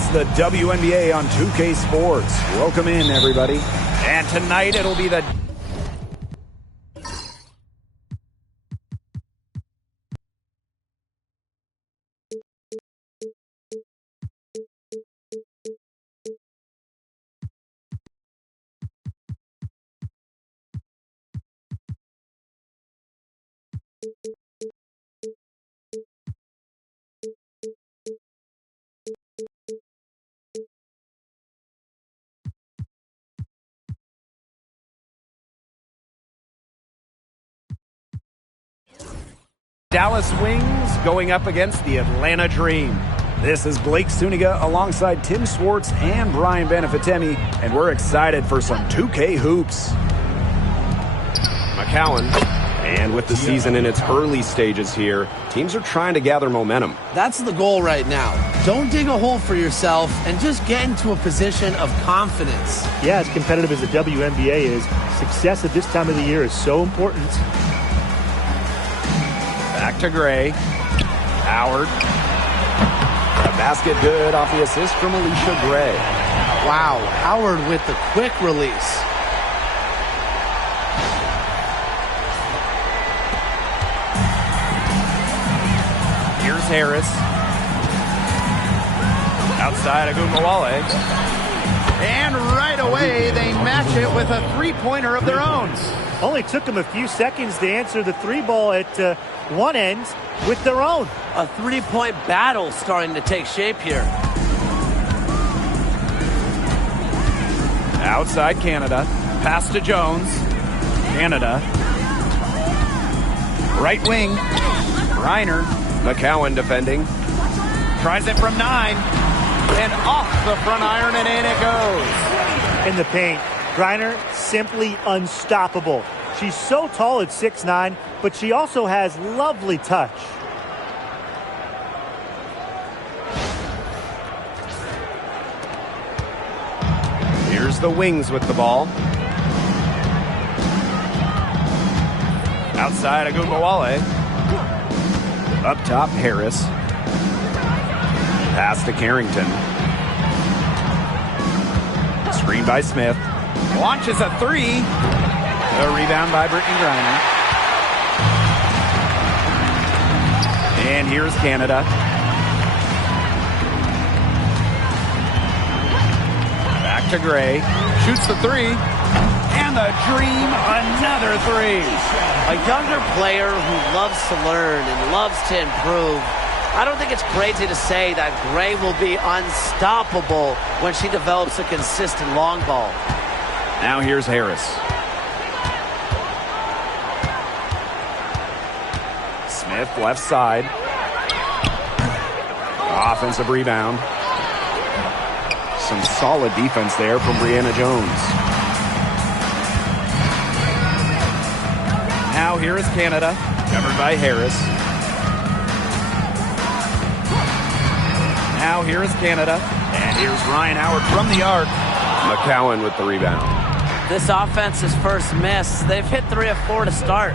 It's the WNBA on 2K Sports. Welcome in, everybody. And tonight it'll be the Dallas Wings going up against the Atlanta Dream. This is Blake Suniga alongside Tim Swartz and Brian Benefitemi, and we're excited for some 2K hoops. McCowan, and with the season in its early stages here, teams are trying to gather momentum. That's the goal right now. Don't dig a hole for yourself and just get into a position of confidence. Yeah, as competitive as the WNBA is, success at this time of the year is so important. Back to Gray. Howard. A basket good off the assist from Alicia Gray. Wow, Howard with the quick release. Here's Harris. Outside Agumbawale. And right away, they match it with a three-pointer of their own. Only took them a few seconds to answer the three ball at one end with their own. A three-point battle starting to take shape here. Outside Canada. Pass to Jones. Canada. Right wing. Reiner. McCowan defending. Tries it from 9. And off the front iron, and in it goes. In the paint, Griner simply unstoppable. She's so tall at 6'9", but she also has lovely touch. Here's the Wings with the ball. Outside Agumbawale. Up top, Harris. Pass to Carrington. Screen by Smith. Launches a three. A rebound by Brittany Griner. And here's Canada. Back to Gray. Shoots the three. And the Dream, another three. A younger player who loves to learn and loves to improve. I don't think it's crazy to say that Gray will be unstoppable when she develops a consistent long ball. Now here's Harris. Smith left side. Offensive rebound. Some solid defense there from Brianna Jones. Now here is Canada, covered by Harris. Now here is Canada, and here's Ryan Howard from the arc. McCowan with the rebound. This offense's first miss. They've hit 3 of 4 to start.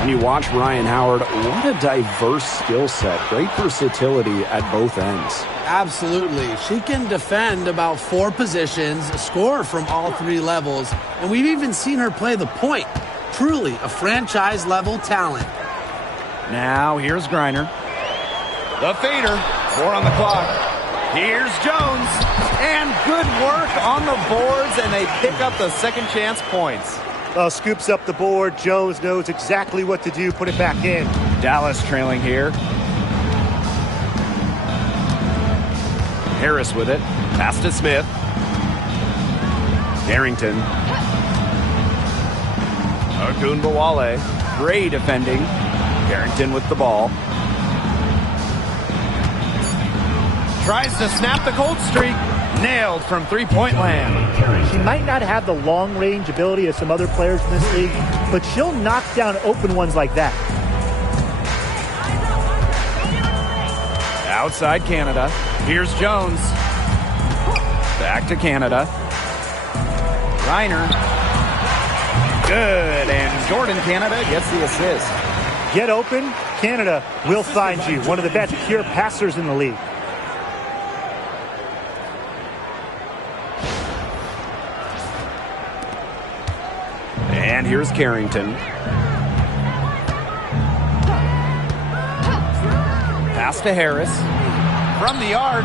When you watch Ryan Howard, what a diverse skill set. Great versatility at both ends. Absolutely. She can defend about 4 positions, score from all 3 levels, and we've even seen her play the point. Truly a franchise-level talent. Now here's Griner. The fader. 4 on the clock. Here's Jones. And good work on the boards, and they pick up the second chance points. Well, scoops up the board. Jones knows exactly what to do. Put it back in. Dallas trailing here. Harris with it. Pass to Smith. Carrington. Agumbawale. Gray defending. Carrington with the ball. Tries to snap the cold streak. Nailed from three-point land. She might not have the long-range ability of some other players in this league, but she'll knock down open ones like that. Outside Canada. Here's Jones. Back to Canada. Reiner. Good, and Jordan Canada gets the assist. Get open, Canada will find you. One of the best pure passers in the league. And here's Carrington. Pass to Harris. From the arc.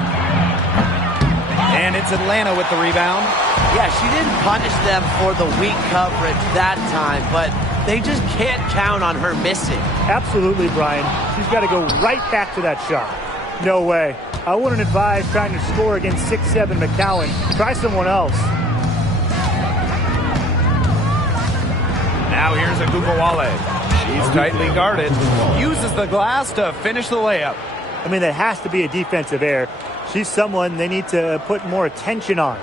And it's Atlanta with the rebound. Yeah, she didn't punish them for the weak coverage that time, but they just can't count on her missing. Absolutely, Brian. She's got to go right back to that shot. No way. I wouldn't advise trying to score against 6'7" McCowan. Try someone else. Now here's Agumbawale. She's tightly guarded. Uses the glass to finish the layup. I mean, that has to be a defensive error. She's someone they need to put more attention on.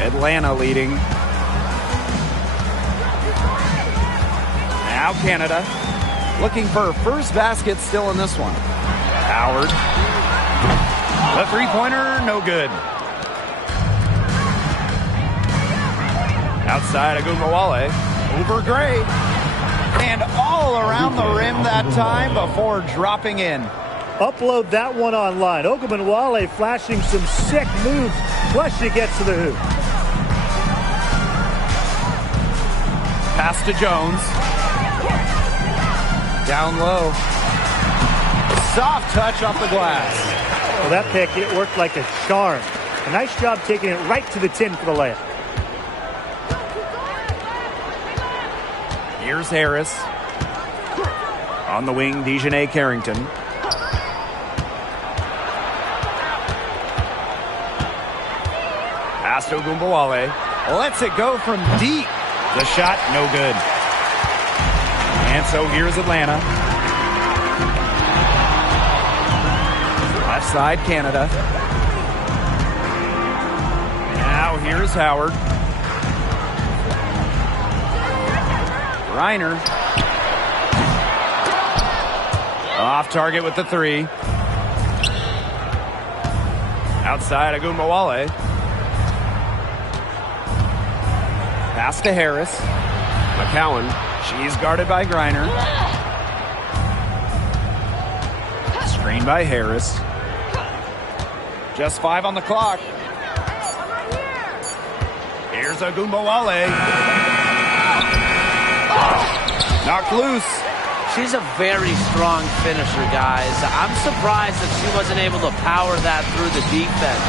Atlanta leading. Now Canada. Looking for her first basket still in this one. Howard. The three-pointer, no good. Outside Agumbawale. Over Gray. And all around the rim that time before dropping in. Upload that one online. Ogunbowale flashing some sick moves. Plus she gets to the hoop. Pass to Jones. Down low. Soft touch off the glass. Well, that pick, it worked like a charm. A nice job taking it right to the tin for the layup. Here's Harris. On the wing, Dejanay Carrington. Pass to Agumbawale. Lets it go from deep. The shot, no good. And so here's Atlanta. Left side, Canada. Now here's Howard. Reiner. Off target with the three. Outside Agumbawale. Pass to Harris. McCowan. She's guarded by Griner. Screen by Harris. Just 5 on the clock. Here's Agumbawale. Knocked loose. She's a very strong finisher, guys. I'm surprised that she wasn't able to power that through the defense.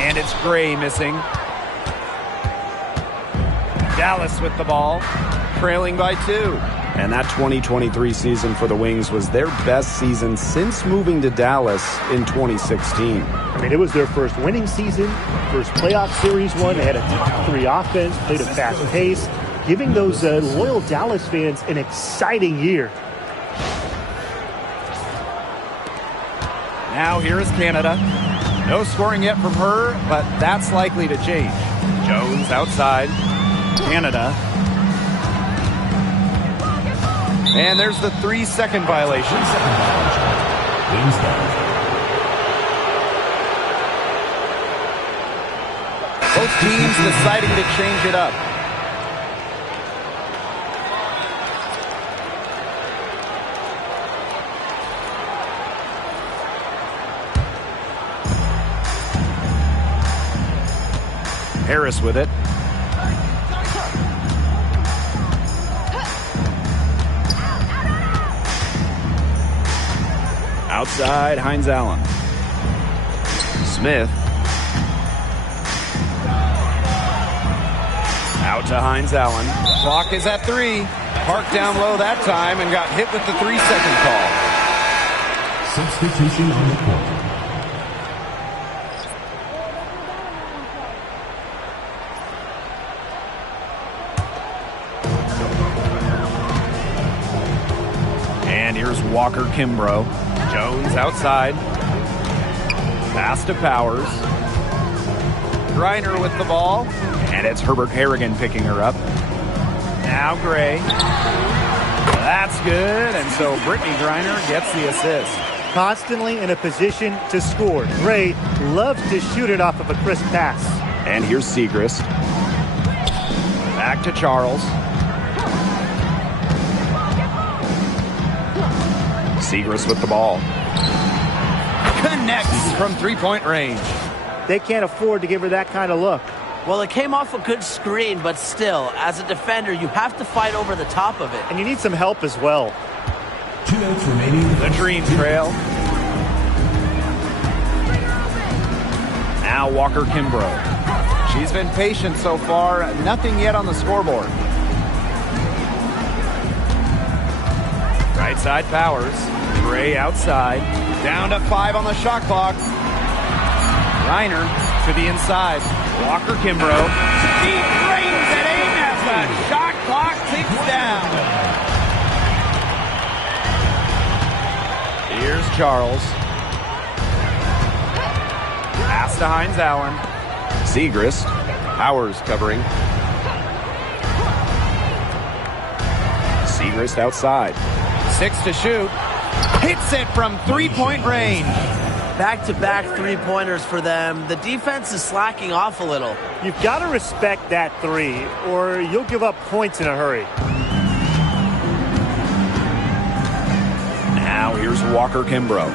And it's Gray missing. Dallas with the ball, trailing by 2. And that 2023 season for the Wings was their best season since moving to Dallas in 2016. I mean, it was their first winning season, first playoff series one. They had a top 3 offense, played a fast pace, giving those loyal Dallas fans an exciting year. Now here's Canada. No scoring yet from her, but that's likely to change. Jones outside. Canada. And there's the 3-second violation. Both teams deciding to change it up. Harris with it. Outside, Hines Allen. Smith. Out to Hines Allen. Clock is at 3. Parked down low that time and got hit with the 3-second call. Substitution on the court. And here's Walker Kimbrough. Jones outside. Pass to Powers. Griner with the ball. And it's Herbert Harrigan picking her up. Now Gray. That's good. And so Brittany Griner gets the assist. Constantly in a position to score. Gray loves to shoot it off of a crisp pass. And here's Segrist. Back to Charles. Segrist with the ball. Connects from 3-point range. They can't afford to give her that kind of look. Well, it came off a good screen, but still, as a defender, you have to fight over the top of it. And you need some help as well. 2 minutes remaining. The Dream trail. Now Walker Kimbrough. She's been patient so far. Nothing yet on the scoreboard. Right side Powers. Gray outside. Down to 5 on the shot clock. Reiner to the inside. Walker Kimbrough. She brings it in as the shot clock ticks down. Here's Charles. Pass to Hines Allen. Segrist. Powers covering. Segrist outside. 6 to shoot. Hits it from three-point range. Back-to-back three-pointers for them. The defense is slacking off a little. You've got to respect that three, or you'll give up points in a hurry. Now here's Walker Kimbrough.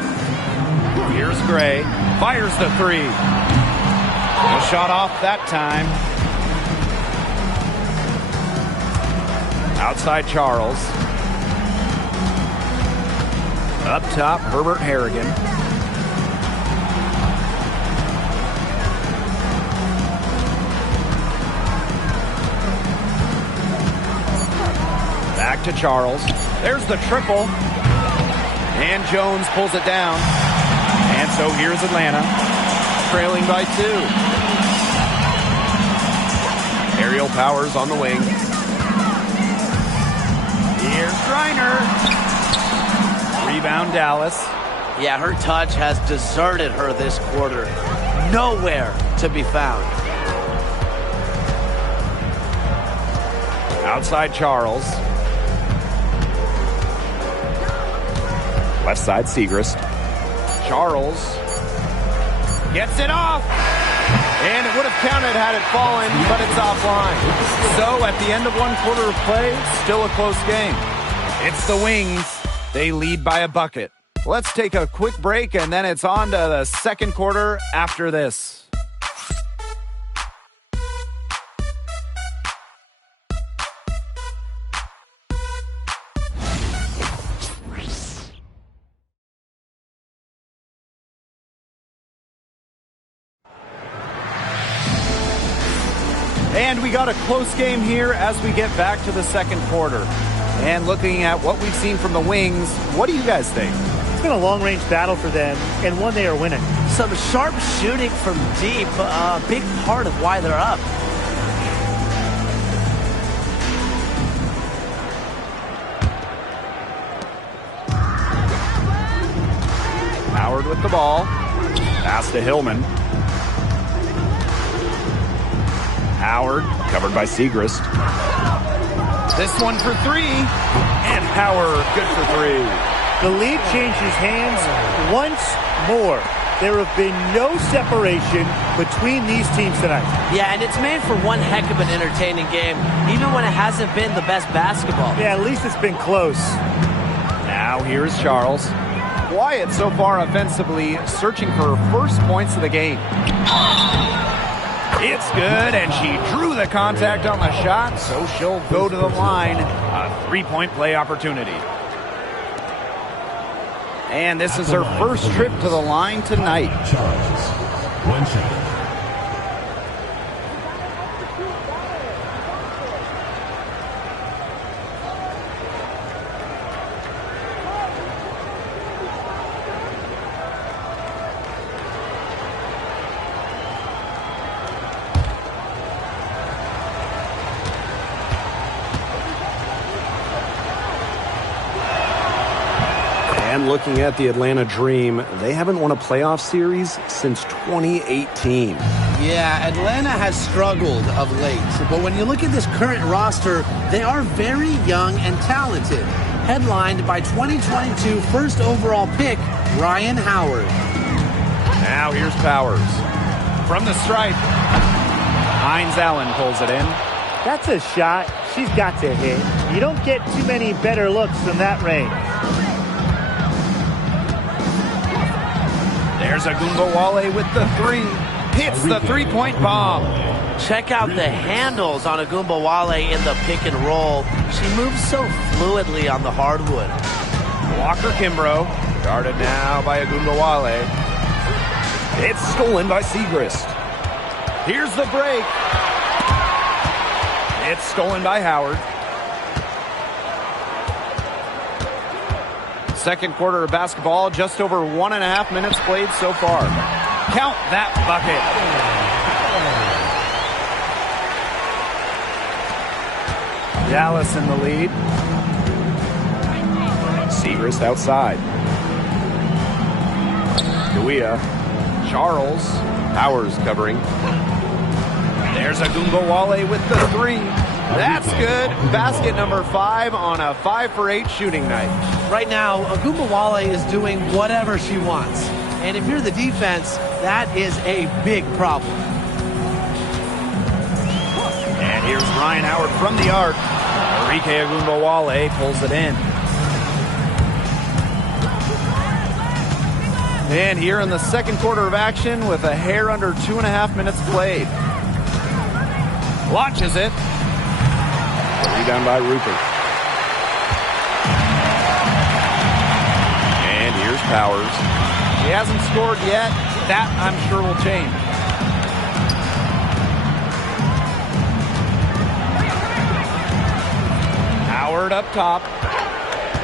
Here's Gray. Fires the three. No shot off that time. Outside Charles. Up top, Herbert Harrigan. Back to Charles. There's the triple. And Jones pulls it down. And so here's Atlanta, trailing by 2. Aerial Powers on the wing. Here's Reiner. Rebound Dallas. Yeah, her touch has deserted her this quarter. Nowhere to be found. Outside Charles. Left side Segrist. Charles gets it off. And it would have counted had it fallen, but it's offline. So at the end of one quarter of play, still a close game. It's the Wings. They lead by a bucket. Let's take a quick break, and then it's on to the second quarter after this. And we got a close game here as we get back to the second quarter. And looking at what we've seen from the Wings, what do you guys think? It's been a long-range battle for them, and one they are winning. Some sharp shooting from deep, a big part of why they're up. Howard with the ball. Pass to Hillman. Howard, covered by Segrist. This one for 3. And Power, good for 3. The lead changes hands once more. There have been no separation between these teams tonight. Yeah, and it's made for one heck of an entertaining game, even when it hasn't been the best basketball. Yeah, at least it's been close. Now here's Charles. Quiet so far offensively, searching for her first points of the game. It's good, and she drew the contact on the shot, so she'll go to the line. A three-point play opportunity. And this is her first trip to the line tonight. Charges. 1 second. And looking at the Atlanta Dream, they haven't won a playoff series since 2018. Yeah, Atlanta has struggled of late, but when you look at this current roster, they are very young and talented. Headlined by 2022 first overall pick, Ryan Howard. Now here's Powers. From the stripe, Hines Allen pulls it in. That's a shot she's got to hit. You don't get too many better looks from that range. There's Agumbawale with the 3. Hits the three-point bomb. Check out the handles on Agumbawale in the pick and roll. She moves so fluidly on the hardwood. Walker Kimbrough, guarded now by Agumbawale. It's stolen by Segrist. Here's the break. It's stolen by Howard. Second quarter of basketball, just over 1.5 minutes played so far. Count that bucket. Dallas in the lead. Segrist outside. Guia. Charles. Powers covering. There's Agumbawale with the three. That's good. Basket number 5 on a 5 for 8 shooting night. Right now, Agumbawale is doing whatever she wants. And if you're the defense, that is a big problem. And here's Ryan Howard from the arc. Enrique Agumbawale pulls it in. And here in the second quarter of action with a hair under 2.5 minutes played. Launches it. Rebound by Rupert. And here's Powers. He hasn't scored yet. That, I'm sure, will change. Howard up top.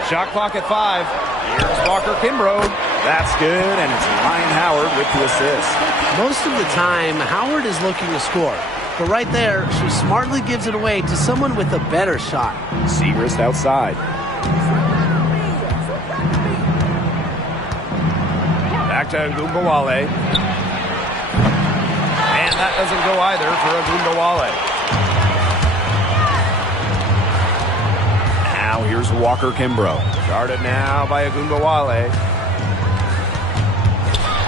Shot clock at 5. Here's Walker Kimbrough. That's good, and it's Ryan Howard with the assist. Most of the time, Howard is looking to score. But right there, she smartly gives it away to someone with a better shot. Segrist outside. Back to Agumbawale. And that doesn't go either for Agumbawale. Now here's Walker Kimbrough. Guarded now by Agumbawale.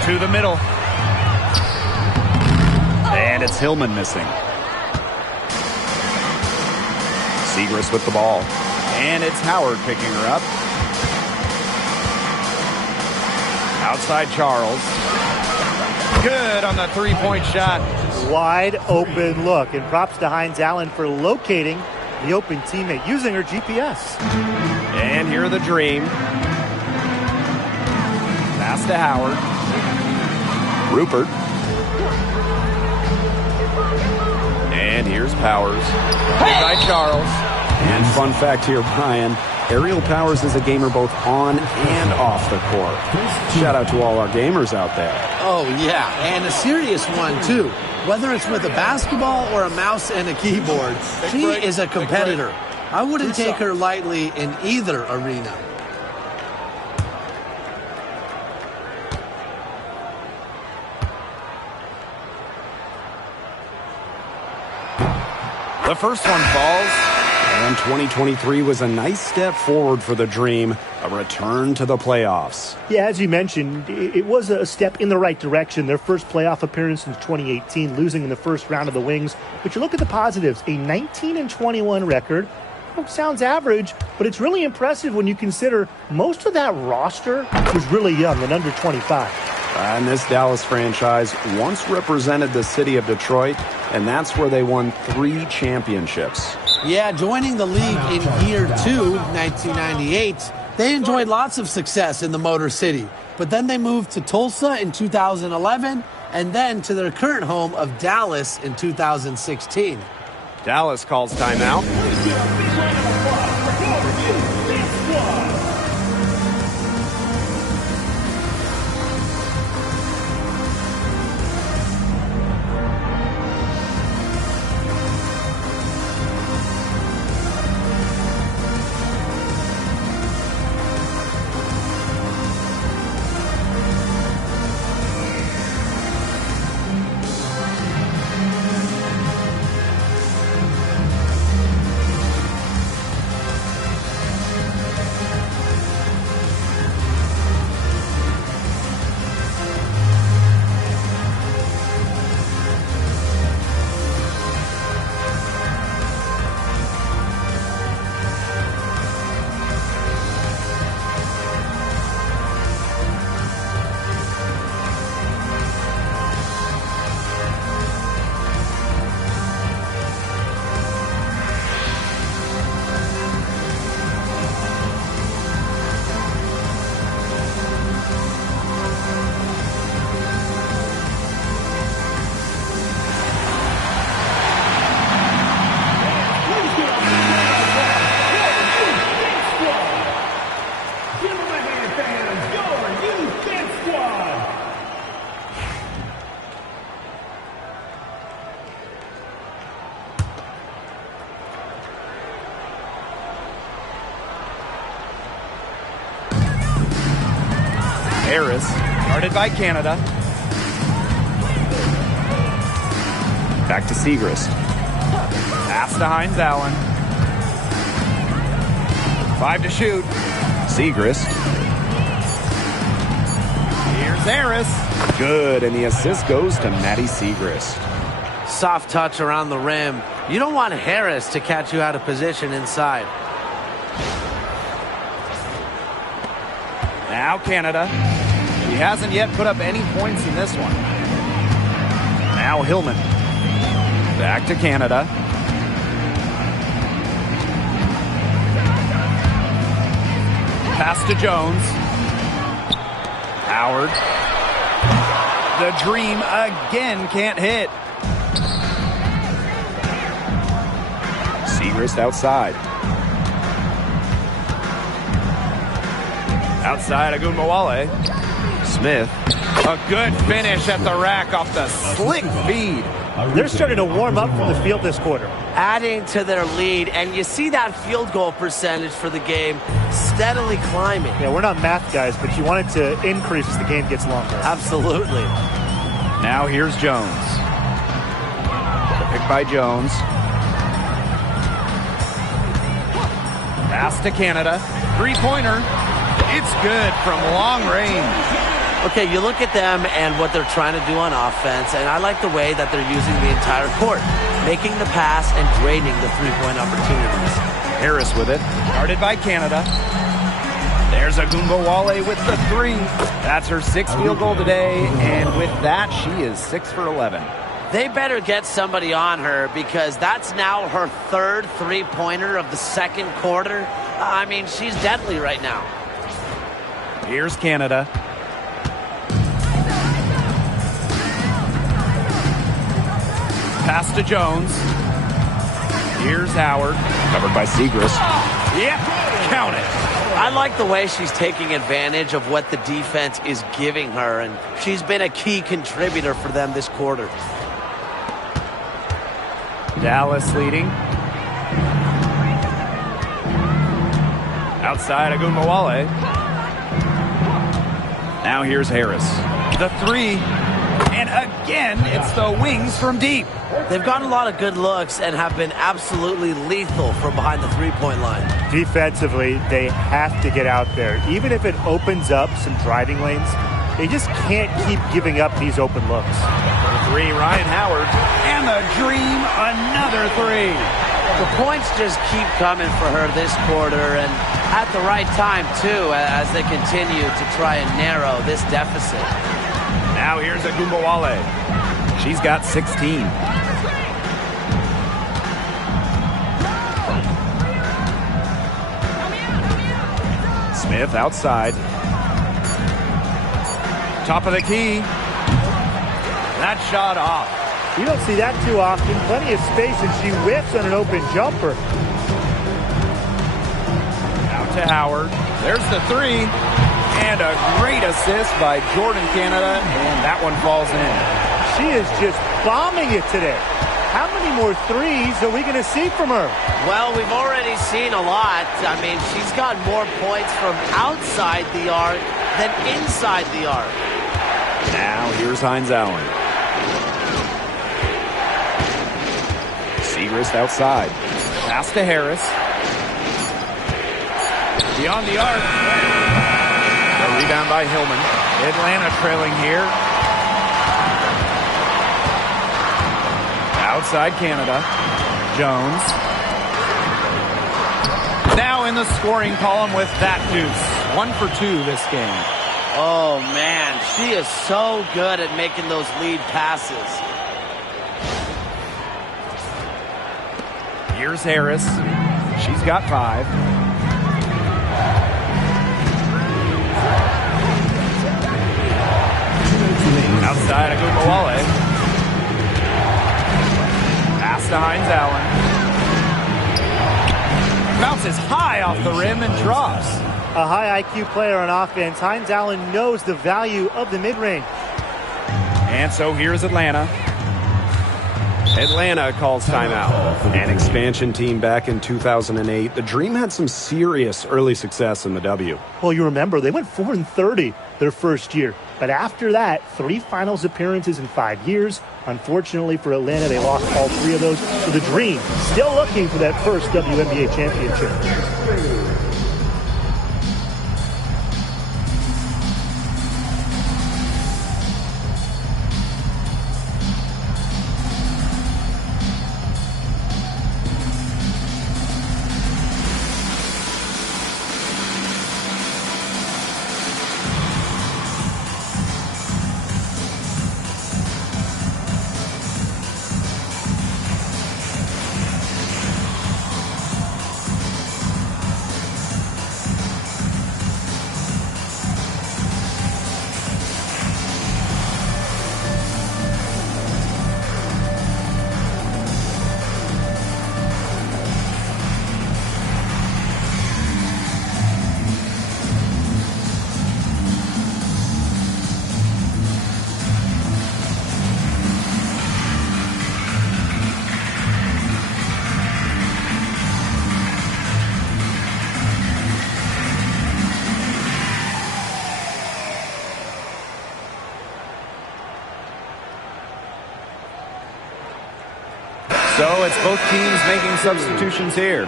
To the middle. And it's Hillman missing. Segrist with the ball. And it's Howard picking her up. Outside Charles. Good on the three-point shot. Wide open look. And props to Hines Allen for locating the open teammate using her GPS. And here are the Dream. Pass to Howard. Rupert. And here's Powers. By Charles. And fun fact here, Brian, Aerial Powers is a gamer both on and off the court. Shout out to all our gamers out there. Oh, yeah, and a serious one, too. Whether it's with a basketball or a mouse and a keyboard, she is a competitor. I wouldn't take her lightly in either arena. The first one falls. And 2023 was a nice step forward for the Dream, a return to the playoffs. Yeah, as you mentioned, it was a step in the right direction. Their first playoff appearance since 2018, losing in the first round of the Wings. But you look at the positives, a 19-21 record. Sounds average, but it's really impressive when you consider most of that roster was really young and under 25. And this Dallas franchise once represented the city of Detroit, and that's where they won 3 championships. Yeah, joining the league in year 2, 1998, they enjoyed lots of success in the Motor City. But then they moved to Tulsa in 2011, and then to their current home of Dallas in 2016. Dallas calls timeout. Harris, guarded by Canada. Back to Segrist. Pass to Hines Allen. 5 to shoot. Segrist. Here's Harris. Good, and the assist goes to Maddie Segrist. Soft touch around the rim. You don't want Harris to catch you out of position inside. Now Canada. She hasn't yet put up any points in this one. Now Hillman. Back to Canada. Pass to Jones. Howard. The dream again can't hit. Segrist outside. Outside Agunmawale. Smith. A good finish at the rack off the slick feed. They're starting to warm up from the field this quarter. Adding to their lead, and you see that field goal percentage for the game steadily climbing. Yeah, we're not math guys, but you want it to increase as the game gets longer. Absolutely. Now here's Jones. The pick by Jones. Pass to Canada. Three-pointer. It's good from long range. Okay, you look at them and what they're trying to do on offense, and I like the way that they're using the entire court, making the pass and draining the three-point opportunities. Harris with it. Guarded by Canada. There's Agunmawale with the three. That's her sixth field goal today, and with that, she is 6 for 11. They better get somebody on her because that's now her third three-pointer of the second quarter. I mean, she's deadly right now. Here's Canada. Pass to Jones. Here's Howard. Covered by Segrist. Yep, count it. I like the way she's taking advantage of what the defense is giving her, and she's been a key contributor for them this quarter. Dallas leading. Outside Agunmawale. Now here's Harris. The three. And again, it's the wings from deep. They've gotten a lot of good looks and have been absolutely lethal from behind the three-point line. Defensively, they have to get out there. Even if it opens up some driving lanes, they just can't keep giving up these open looks. For three, Ryan Howard. And the dream, another three. The points just keep coming for her this quarter, and at the right time, too, as they continue to try and narrow this deficit. Now here's Agunmawale. She's got 16. Smith outside. Top of the key. That shot off. You don't see that too often. Plenty of space, and she whiffs on an open jumper. Out to Howard. There's the three. And a great assist by Jordan Canada, and that one falls in. She is just bombing it today. How many more threes are we going to see from her? Well, we've already seen a lot. I mean, she's got more points from outside the arc than inside the arc. Now here's Hines Allen. Segrist outside. Pass to Harris. Beyond the arc. A rebound by Hillman. Atlanta trailing here. Outside Canada. Jones. Now in the scoring column with that deuce. 1 for 2 this game. Oh, man. She is so good at making those lead passes. Here's Harris. She's got 5. Outside Agunmawale. Pass to Hines Allen. Bounces high off the rim and drops. A high IQ player on offense. Hines Allen knows the value of the mid-range. And so here's Atlanta. Atlanta calls timeout. An expansion team back in 2008. The Dream had some serious early success in the W. Well, you remember, they went 4-30 their first year. But after that, 3 finals appearances in 5 years. Unfortunately for Atlanta, they lost all 3 of those. So the Dream still looking for that first WNBA championship. So it's both teams making substitutions here.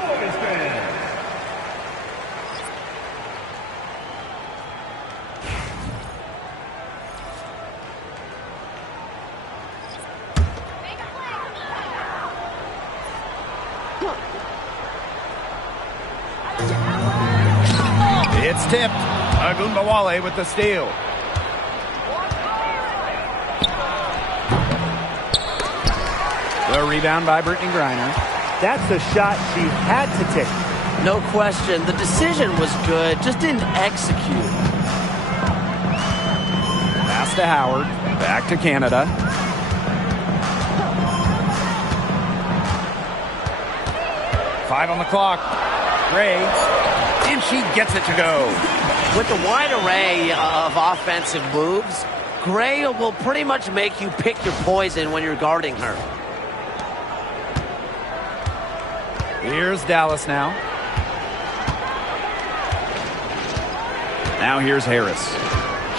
It's tipped. Agumbawale with the steal. The rebound by Brittany Griner. That's a shot she had to take. No question. The decision was good, just didn't execute. Pass to Howard. Back to Canada. Five on the clock. Gray. And she gets it to go. With the wide array of offensive moves, Gray will pretty much make you pick your poison when you're guarding her. Here's Dallas now. Now here's Harris.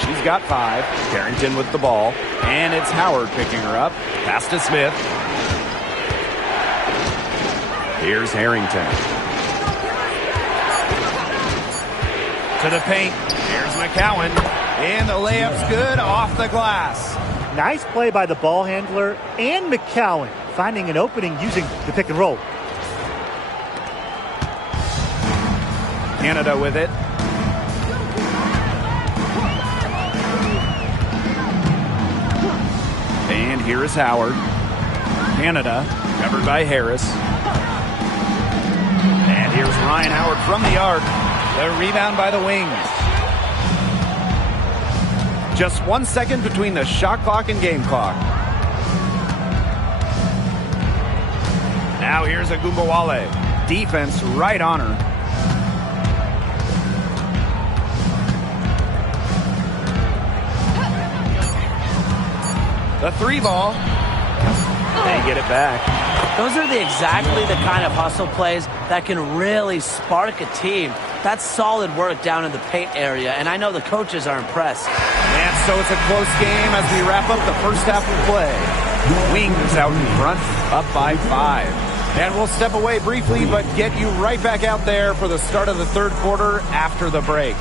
She's got 5. Carrington with the ball. And it's Howard picking her up. Pass to Smith. Here's Harrington. To the paint. Here's McCowan. And the layup's good off the glass. Nice play by the ball handler and McCowan, finding an opening using the pick and roll. Canada with it. And here is Howard. Canada covered by Harris. And here's Ryan Howard from the arc. The rebound by the wings. Just 1 second between the shot clock and game clock. Now here's Agumbawale. Defense right on her. The 3 ball. They get it back. Those are exactly the kind of hustle plays that can really spark a team. That's solid work down in the paint area, and I know the coaches are impressed. And so it's a close game as we wrap up the first half of play. Wings out in front, up by 5. And we'll step away briefly, but get you right back out there for the start of the third quarter after the break.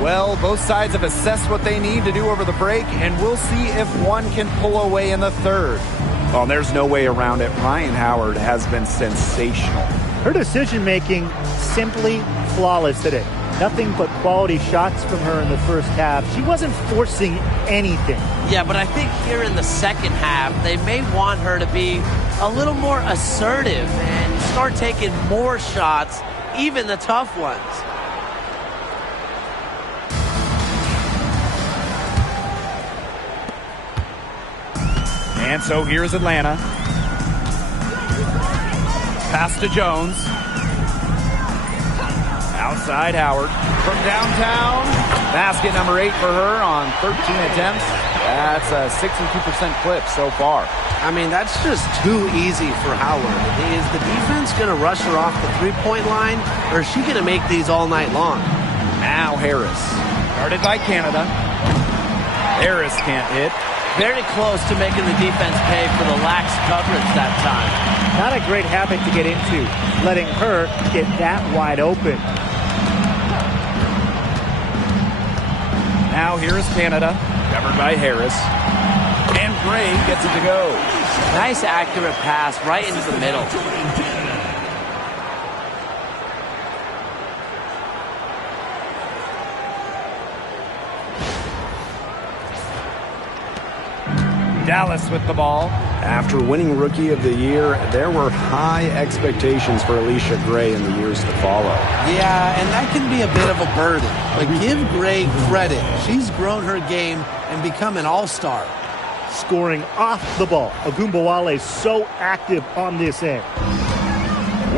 Well, both sides have assessed what they need to do over the break, and we'll see if one can pull away in the third. Well, there's no way around it. Ryan Howard has been sensational. Her decision-making simply flawless today. Nothing but quality shots from her in the first half. She wasn't forcing anything. Yeah, but I think here in the second half, they may want her to be a little more assertive and start taking more shots, even the tough ones. And so here's Atlanta. Pass to Jones. Outside Howard. From downtown. Basket number 8 for her on 13 attempts. That's a 62% clip so far. I mean, that's just too easy for Howard. Is the defense going to rush her off the three-point line, or is she going to make these all night long? Now Harris. Guarded by Canada. Harris can't hit. Very close to making the defense pay for the lax coverage that time. Not a great habit to get into, letting her get that wide open. Now here's Canada. Covered by Harris. And Gray gets it to go. Nice accurate pass right into the middle. Dallas with the ball. After winning Rookie of the Year, there were high expectations for Alicia Gray in the years to follow. Yeah, and that can be a bit of a burden. But give Gray credit. She's grown her game and become an all-star. Scoring off the ball. Ogunbowale is so active on this end.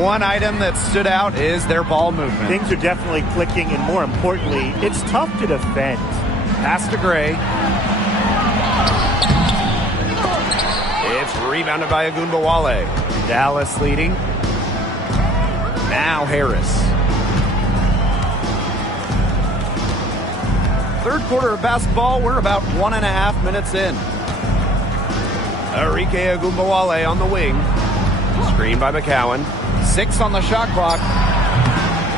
One item that stood out is their ball movement. Things are definitely clicking, and more importantly, it's tough to defend. Pass to Gray. It's rebounded by Ogunbowale. Dallas leading. Now Harris. Third quarter of basketball. We're about 1.5 minutes in. Arike Ogunbowale on the wing. Screen by McCowan. 6 on the shot clock.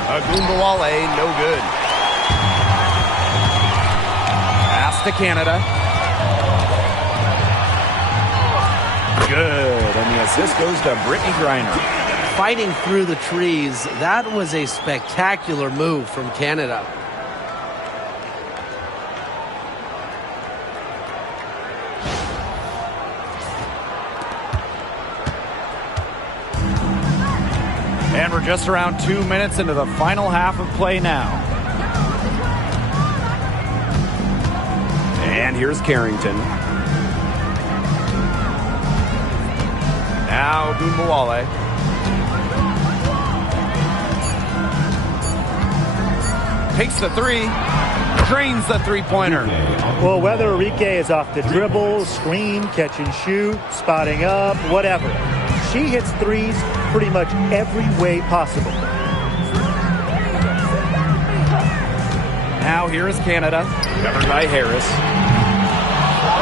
Ogunbowale, no good. Pass to Canada. Good, and the assist goes to Brittany Griner. Fighting through the trees, that was a spectacular move from Canada. And we're just around 2 minutes into the final half of play now. And here's Carrington. Now Ogunbowale. Takes the three. Drains the three-pointer. Well, whether Arike is off the dribble, screen, catch and shoot, spotting up, whatever, she hits threes pretty much every way possible. Now here is Canada. Covered by Harris.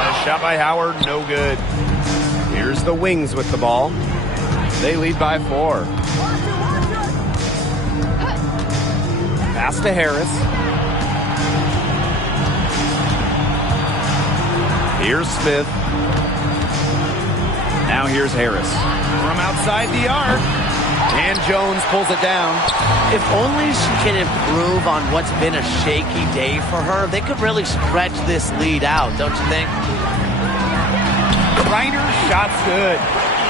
A shot by Howard, no good. Here's the Wings with the ball. They lead by 4. Pass to Harris. Here's Smith. Now here's Harris. From outside the arc. And Jones pulls it down. If only she can improve on what's been a shaky day for her, they could really stretch this lead out, don't you think? Griner, shot's good.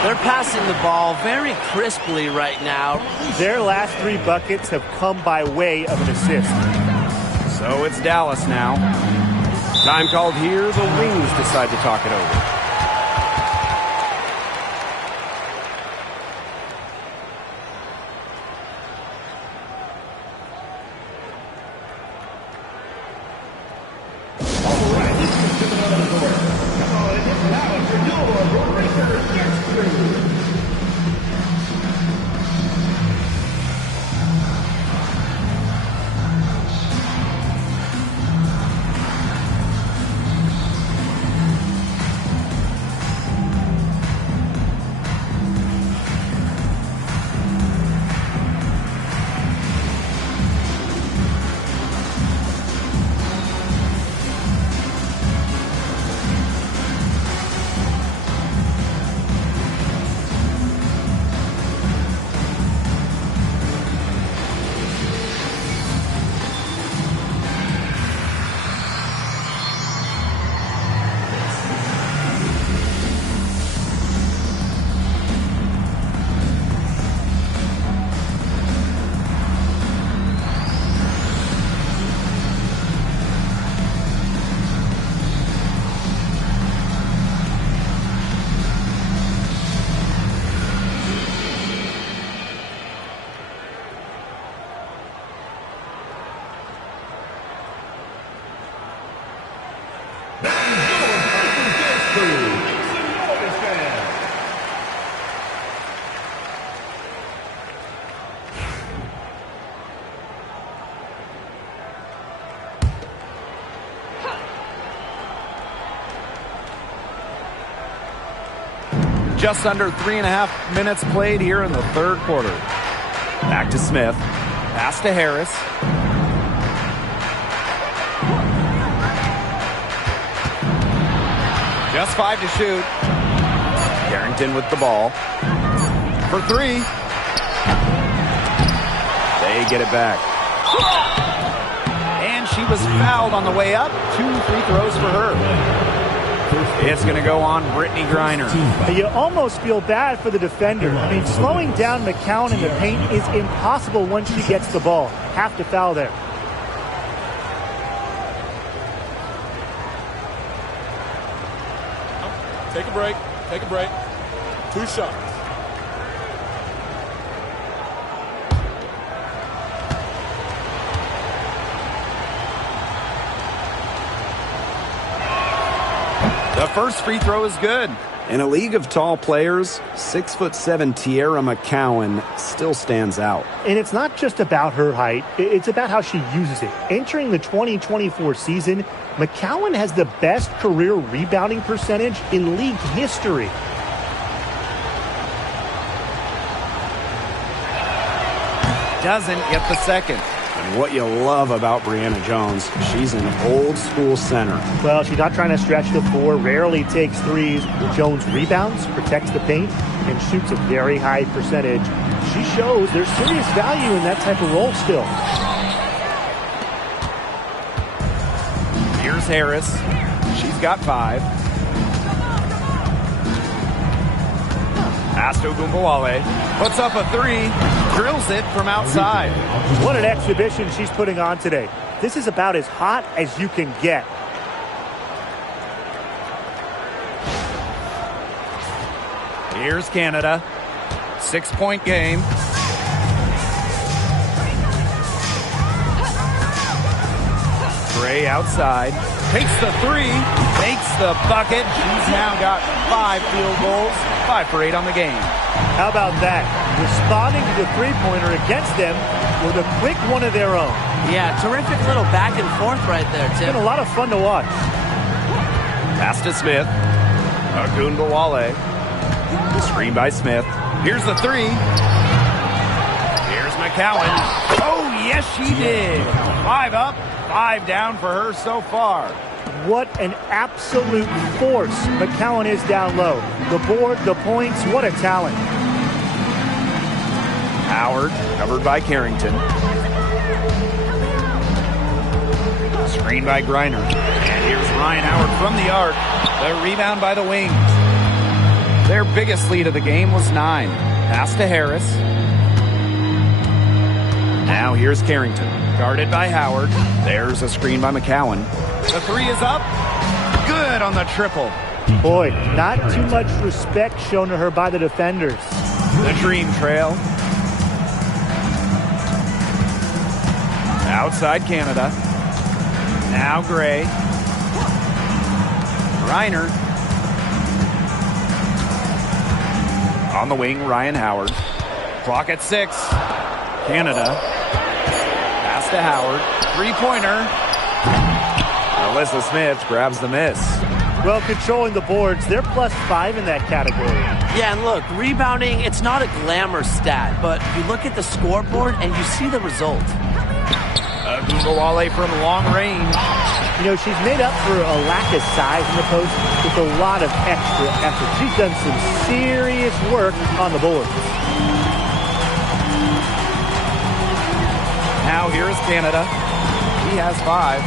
They're passing the ball very crisply right now. Their last 3 buckets have come by way of an assist. So it's Dallas now. Time called here. The Wings decide to talk it over. Just under 3.5 minutes played here in the third quarter. Back to Smith. Pass to Harris. Just 5 to shoot. Carrington with the ball. For 3. They get it back. And she was fouled on the way up. 2 free throws for her. It's going to go on Brittany Griner. You almost feel bad for the defender. I mean, slowing down McCowan in the paint is impossible once she gets the ball. Have to foul there. Take a break. Take a break. 2 shots. The first free throw is good. In a league of tall players, 6'7" Tierra McCowan still stands out. And it's not just about her height. It's about how she uses it. Entering the 2024 season, McCowan has the best career rebounding percentage in league history. Doesn't get the second. And what you love about Brianna Jones, she's an old school center. Well, she's not trying to stretch the floor, rarely takes threes. Jones rebounds, protects the paint, and shoots a very high percentage. She shows there's serious value in that type of role still. Here's Harris. She's got 5. Pass to Ogunbowale. Puts up a 3. Drills it from outside. What an exhibition she's putting on today. This is about as hot as you can get. Here's Canada. 6-point game. Gray outside. Takes the 3. Makes the bucket. She's now got 5 field goals. 5 for 8 on the game. How about that? Responding to the three-pointer against them with a quick one of their own. Yeah, terrific little back and forth right there, Tim. It's been a lot of fun to watch. Pass to Smith. Ogunbowale. Screen by Smith. Here's the 3. Here's McCowan. Oh, yes, she did. 5 up, 5 down for her so far. What an absolute force McCowan is down low. The board, the points, what a talent. Howard, covered by Carrington. Screen by Griner. And here's Ryan Howard from the arc. The rebound by the wings. Their biggest lead of the game was 9. Pass to Harris. Now here's Carrington. Guarded by Howard. There's a screen by McCowan. The 3 is up. Good on the triple. Boy, not too much respect shown to her by the defenders. The dream trail. Outside Canada. Now Gray. Reiner. On the wing, Ryan Howard. Clock at 6. Canada. Pass to Howard. 3-pointer. Alyssa Smith grabs the miss. Well, controlling the boards, they're +5 in that category. Yeah, and look, rebounding, it's not a glamour stat, but you look at the scoreboard and you see the result. Ogunbowale from long range. You know, she's made up for a lack of size in the post with a lot of extra effort. She's done some serious work on the boards. Now here's Canada. He has 5.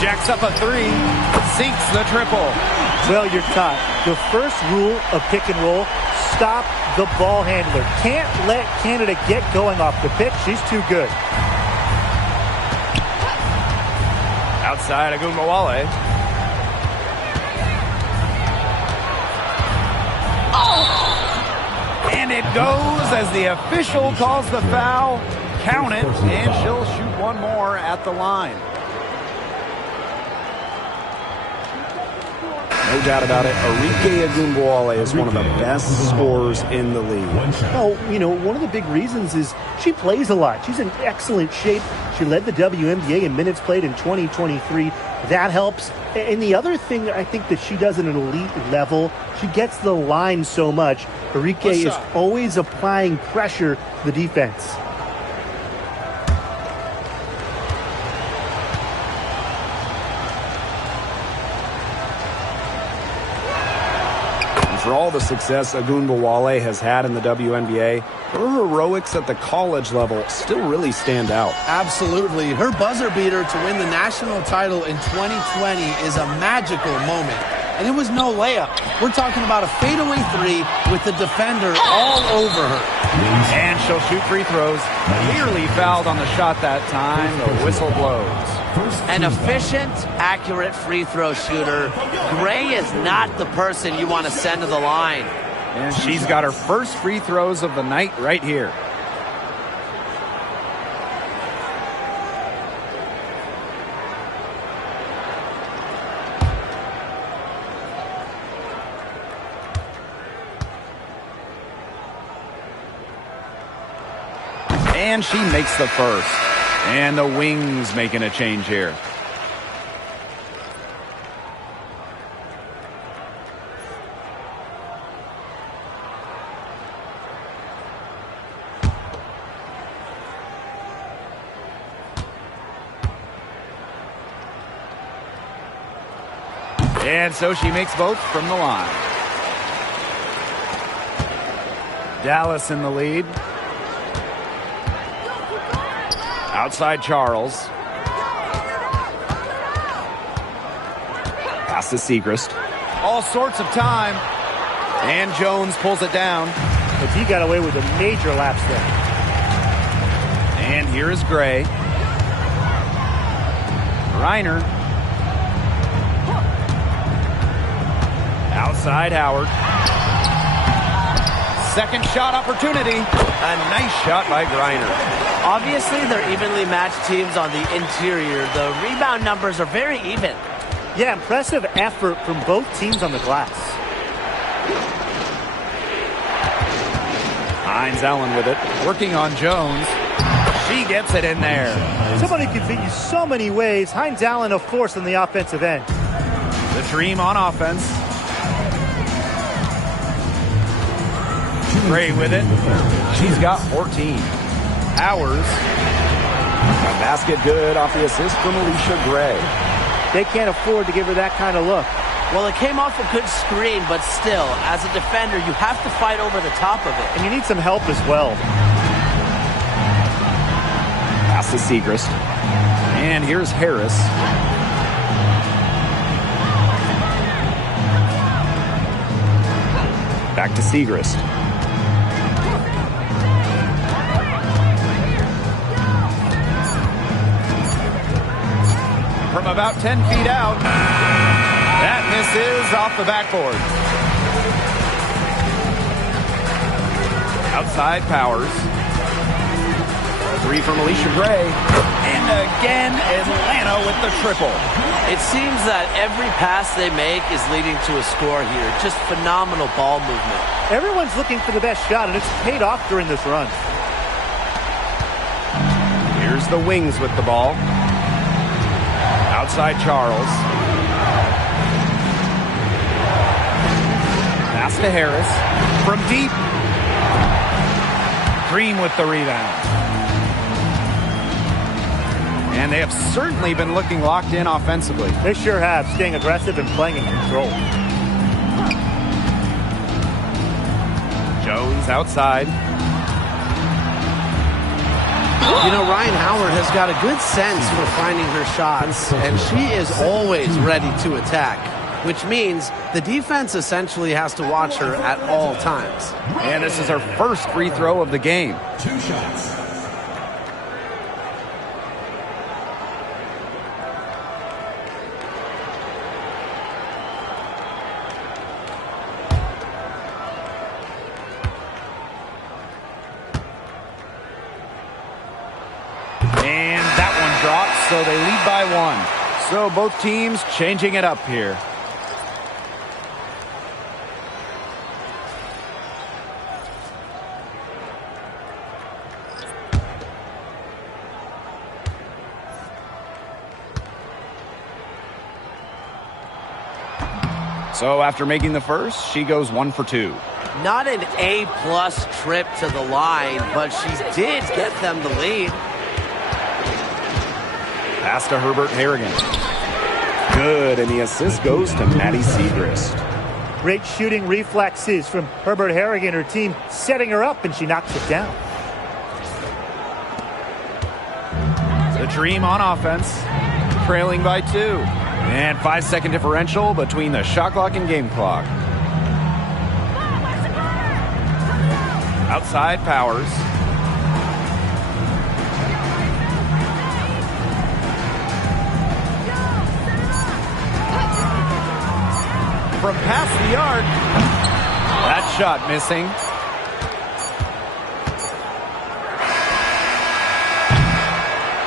Jacks up a 3. Sinks the triple. Well, you're taught. The first rule of pick and roll, stop the ball handler. Can't let Canada get going off the pick. She's too good. Outside Ogunbowale. And it goes as the official calls the foul. Count it, and she'll shoot one more at the line. No doubt about it. Arike Ogunbowale is one of the best scorers in the league. Oh, one of the big reasons is she plays a lot. She's in excellent shape. She led the WNBA in minutes played in 2023. That helps. And the other thing I think that she does at an elite level, she gets the line so much. Arike is always applying pressure to the defense. For all the success Ogunbowale has had in the WNBA, her heroics at the college level still really stand out. Absolutely. Her buzzer beater to win the national title in 2020 is a magical moment. And it was no layup. We're talking about a fadeaway three with the defender all over her. And she'll shoot free throws. Clearly fouled on the shot that time. The whistle blows. An efficient, accurate free throw shooter. Gray is not the person you want to send to the line. And she's got her first free throws of the night right here. And she makes the first. And the Wings making a change here. And so she makes both from the line. Dallas in the lead. Outside Charles. Pass to Segrist. All sorts of time. And Jones pulls it down. But he got away with a major lapse there. And here is Gray. Reiner. Outside Howard. Second shot opportunity. A nice shot by Griner. Obviously, they're evenly matched teams on the interior. The rebound numbers are very even. Yeah, impressive effort from both teams on the glass. Hines Allen with it. Working on Jones. She gets it in there. Somebody can beat you so many ways. Hines Allen, a force on the offensive end. The Dream on offense. Gray with it. She's got 14. Hours. A basket good off the assist from Alicia Gray. They can't afford to give her that kind of look. Well, it came off a good screen, but still, as a defender, you have to fight over the top of it. And you need some help as well. Pass to Segrist. And here's Harris. Back to Segrist. From about 10 feet out. That misses off the backboard. Outside Powers. Three from Alicia Gray. And again, Atlanta with the triple. It seems that every pass they make is leading to a score here. Just phenomenal ball movement. Everyone's looking for the best shot, and it's paid off during this run. Here's the Wings with the ball. Outside Charles. Pass to Harris. From deep. Green with the rebound. And they have certainly been looking locked in offensively. They sure have, staying aggressive and playing in control. Jones outside. You know, Ryan Howard has got a good sense for finding her shots, and she is always ready to attack, which means the defense essentially has to watch her at all times. And this is her first free throw of the game. 2 shots. And that one drops, so they lead by 1. So both teams changing it up here. So after making the first, she goes 1 for 2. Not an A-plus trip to the line, but she did get them the lead. Pass to Herbert Harrigan. Good, and the assist goes to Maddie Segrist. Great shooting reflexes from Herbert Harrigan. Her team setting her up, and she knocks it down. The Dream on offense, trailing by 2. And 5-second differential between the shot clock and game clock. Outside Powers. From past the arc. That shot missing.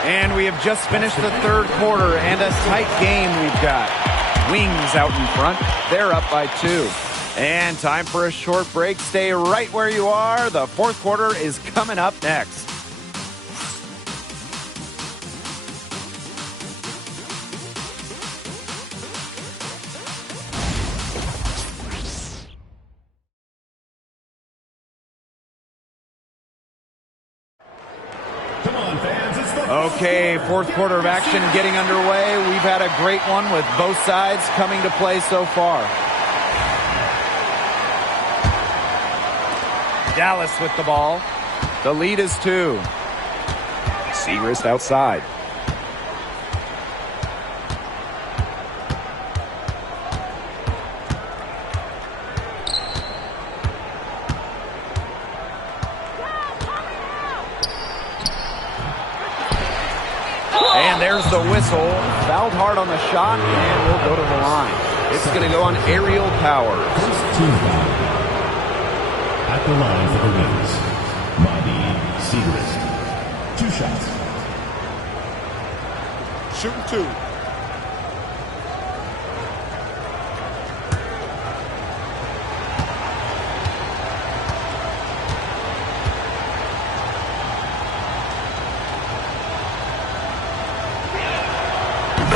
And we have just finished the third quarter, and a tight game we've got. Wings out in front. They're up by 2. And time for a short break. Stay right where you are. The fourth quarter is coming up next. Okay, fourth quarter of action getting underway. We've had a great one with both sides coming to play so far. Dallas with the ball. The lead is 2. Segrist outside. And there's the whistle. Fouled hard on the shot, and we'll go to the line. It's going to go on Aerial Powers. First team foul. At the line for the wins, Maddie Segrist. 2 shots. Shooting 2.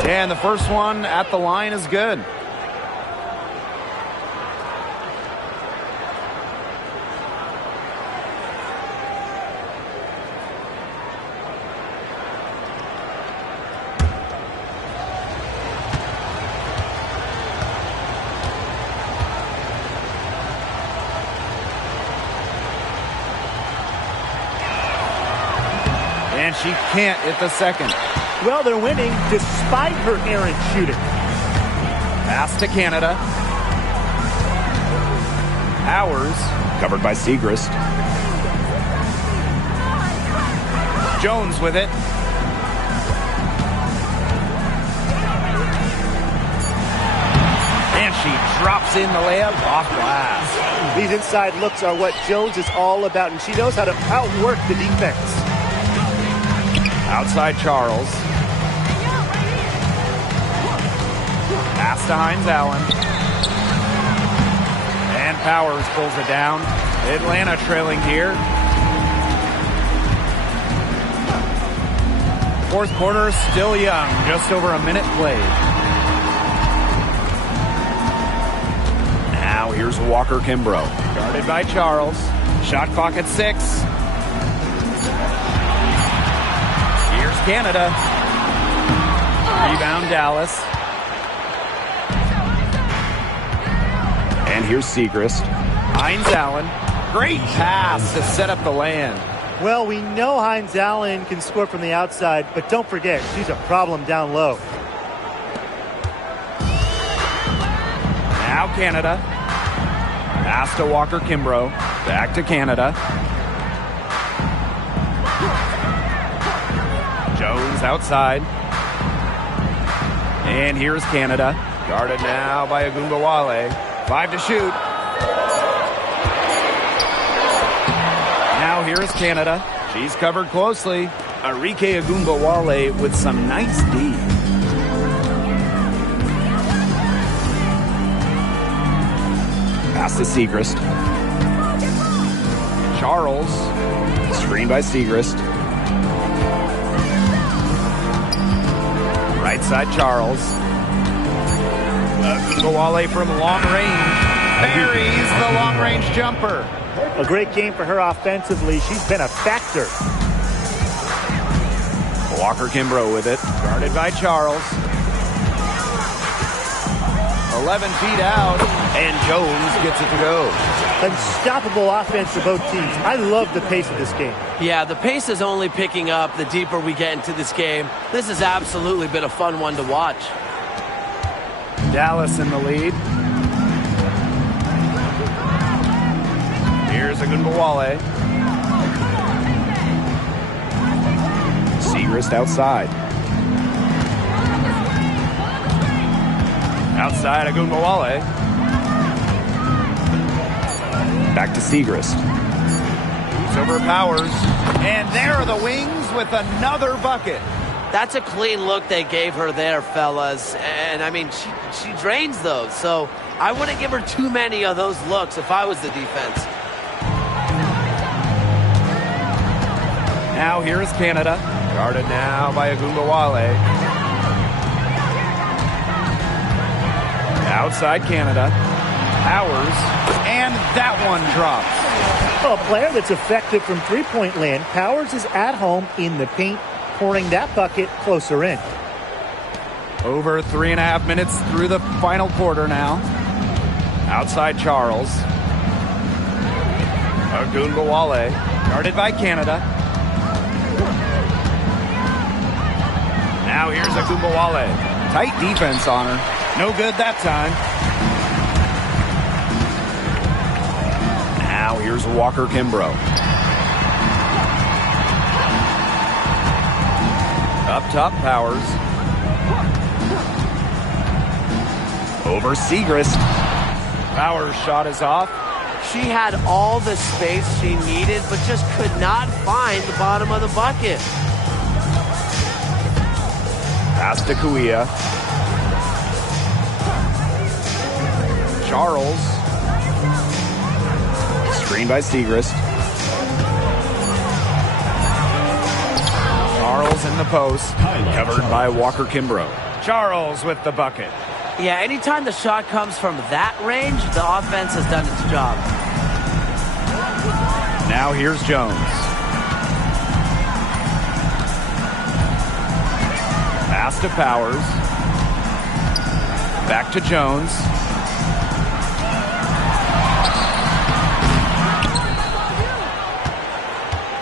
And the first one at the line is good. And she can't hit the second. Well, they're winning despite her errant shooting. Pass to Canada. Powers. Covered by Segrist. Jones with it. And she drops in the layup off glass. These inside looks are what Jones is all about, and she knows how to outwork the defense. Outside Charles. Pass to Hines Allen. And Powers pulls it down. Atlanta trailing here. Fourth quarter still young. Just over a minute played. Now here's Walker Kimbrough. Guarded by Charles. Shot clock at 6. Here's Canada. Rebound Dallas. And here's Segrist. Hines Allen. Great pass to set up the land. Well, we know Hines Allen can score from the outside, but don't forget, she's a problem down low. Now Canada. Pass to Walker Kimbrough. Back to Canada. Jones outside. And here's Canada. Guarded now by Agumbawale. 5 to shoot. Now here is Canada. She's covered closely. Arike Agumbawale with some nice D. Pass to Segrist. Charles. Screen by Segrist. Right side Charles. Wale from long range buries the long-range jumper. A great game for her offensively. She's been a factor. Walker Kimbrough with it. Guarded by Charles. 11 feet out, and Jones gets it to go. Unstoppable offense for both teams. I love the pace of this game. Yeah, the pace is only picking up the deeper we get into this game. This has absolutely been a fun one to watch. Dallas in the lead. Here's Agunbowale. Segrist outside. Outside Agunbowale. Back to Segrist. He's over Powers. And there are the Wings with another bucket. That's a clean look they gave her there, fellas. And, I mean, she drains those. So I wouldn't give her too many of those looks if I was the defense. Now here's Canada. Guarded now by Agunbowale. Outside Canada. Powers. And that one drops. Well, a player that's effective from three-point land. Powers is at home in the paint, pouring that bucket closer in. Over 3.5 minutes through the final quarter now. Outside Charles. Agunbowale. Guarded by Canada. Now here's Agunbowale. Tight defense on her. No good that time. Now here's Walker Kimbrough. Up top, Powers. Over Segrist. Powers' shot is off. She had all the space she needed, but just could not find the bottom of the bucket. Pass to Kuia. Charles. Screen by Segrist. Charles in the post. Covered by Walker Kimbrough. Charles with the bucket. Yeah, anytime the shot comes from that range, the offense has done its job. Now here's Jones. Pass to Powers. Back to Jones.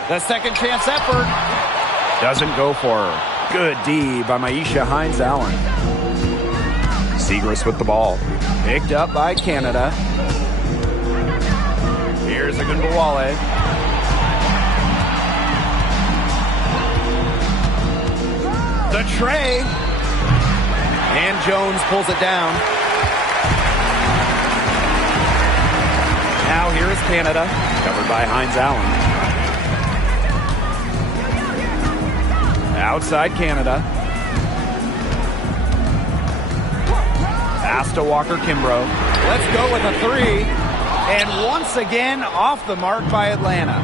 The second chance effort. Doesn't go for her. Good D by Maisha Hines-Allen. Segrist with the ball. Picked up by Canada. Here's Agunbowale. The tray. And Jones pulls it down. Now here is Canada. Covered by Hines-Allen. Outside Canada. Pass to Walker Kimbrough. Let's go with a three. And once again, off the mark by Atlanta.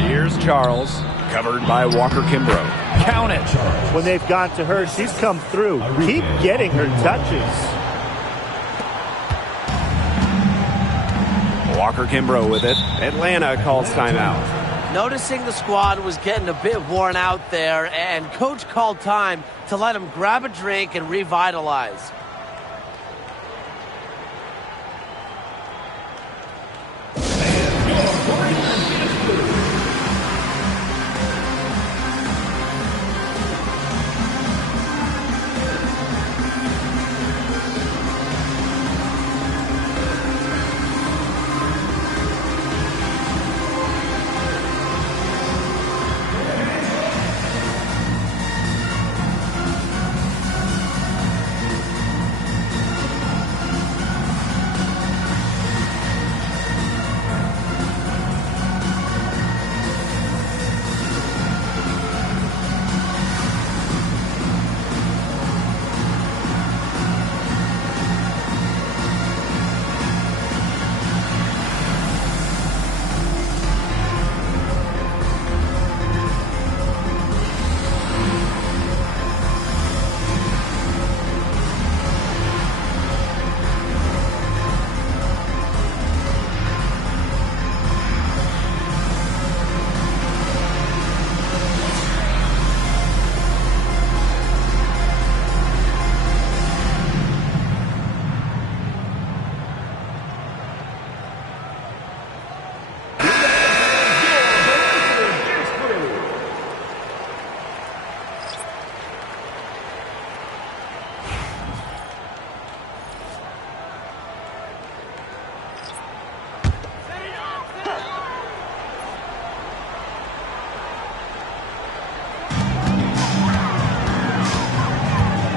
Here's Charles. Covered by Walker Kimbrough. Count it. When they've gone to her, she's come through. Keep getting her touches. Walker Kimbrough with it. Atlanta calls timeout. Noticing the squad was getting a bit worn out there, and coach called time to let them grab a drink and revitalize.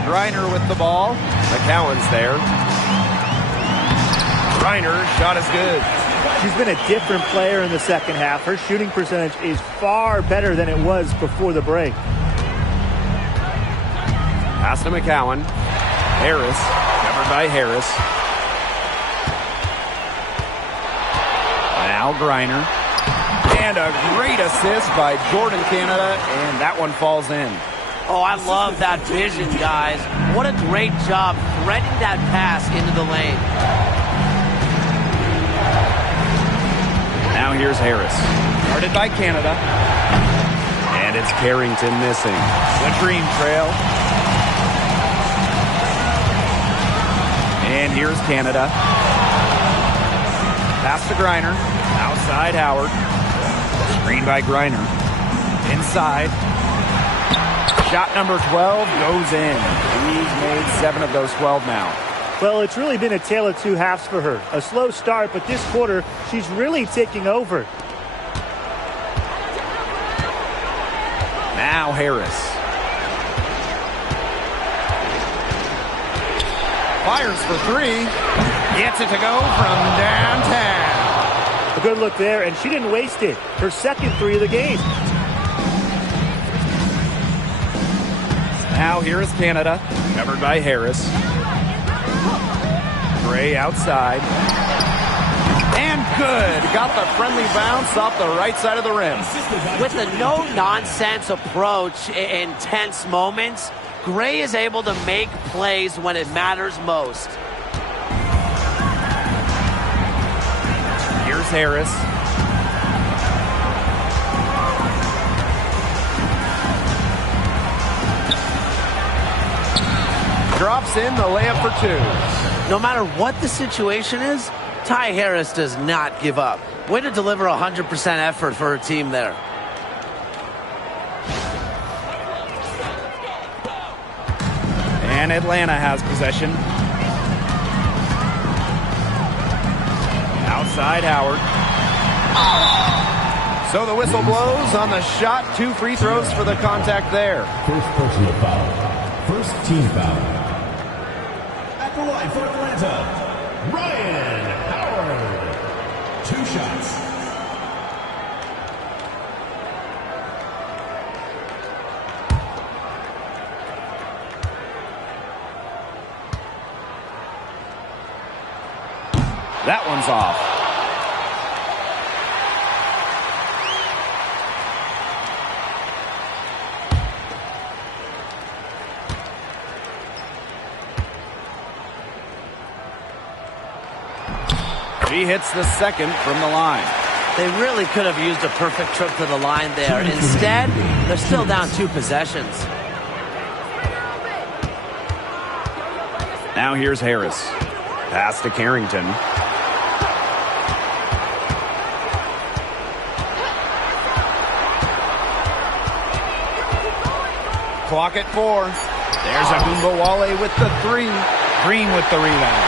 Griner with the ball. McCowan's there. Griner, shot is good. She's been a different player in the second half. Her shooting percentage is far better than it was before the break. Pass to McCowan. Harris, covered by Harris. Now Griner. And a great assist by Jordan Canada, and that one falls in. Oh, I love that vision, guys. What a great job threading that pass into the lane. Now here's Harris. Guarded by Canada. And it's Carrington missing. The dream trail. And here's Canada. Pass to Griner. Outside Howard. Screen by Griner. Inside. Shot number 12 goes in. He's made 7 of those 12 now. Well, it's really been a tale of two halves for her. A slow start, but this quarter, she's really taking over. Now Harris. Fires for 3. Gets it to go from downtown. A good look there, and she didn't waste it. Her second 3 of the game. Now here is Canada. Covered by Harris. Gray outside. And good. Got the friendly bounce off the right side of the rim. With a no-nonsense approach in tense moments, Gray is able to make plays when it matters most. Here's Harris. Drops in the layup for 2. No matter what the situation is, Ty Harris does not give up. Way to deliver 100% effort for her team there. And Atlanta has possession. Outside Howard. So the whistle blows on the shot. 2 free throws for the contact there. First personal foul. First team foul. At the line for Atlanta, Ryan Howard. 2 shots. That one's off. She hits the second from the line. They really could have used a perfect trip to the line there. Instead, they're still down 2 possessions. Now here's Harris. Pass to Carrington. Clock at 4. There's Agumbawale with the 3. Green with the rebound.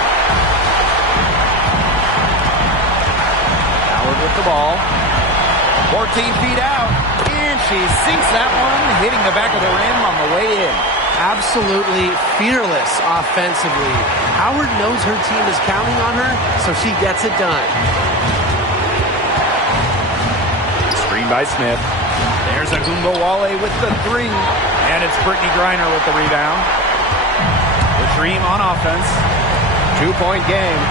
Howard with the ball. 14 feet out. And she sinks that one, hitting the back of the rim on the way in. Absolutely fearless offensively. Howard knows her team is counting on her, so she gets it done. Screen by Smith. There's Agumbawale with the 3. And it's Brittany Griner with the rebound. The Dream on offense. 2-point game.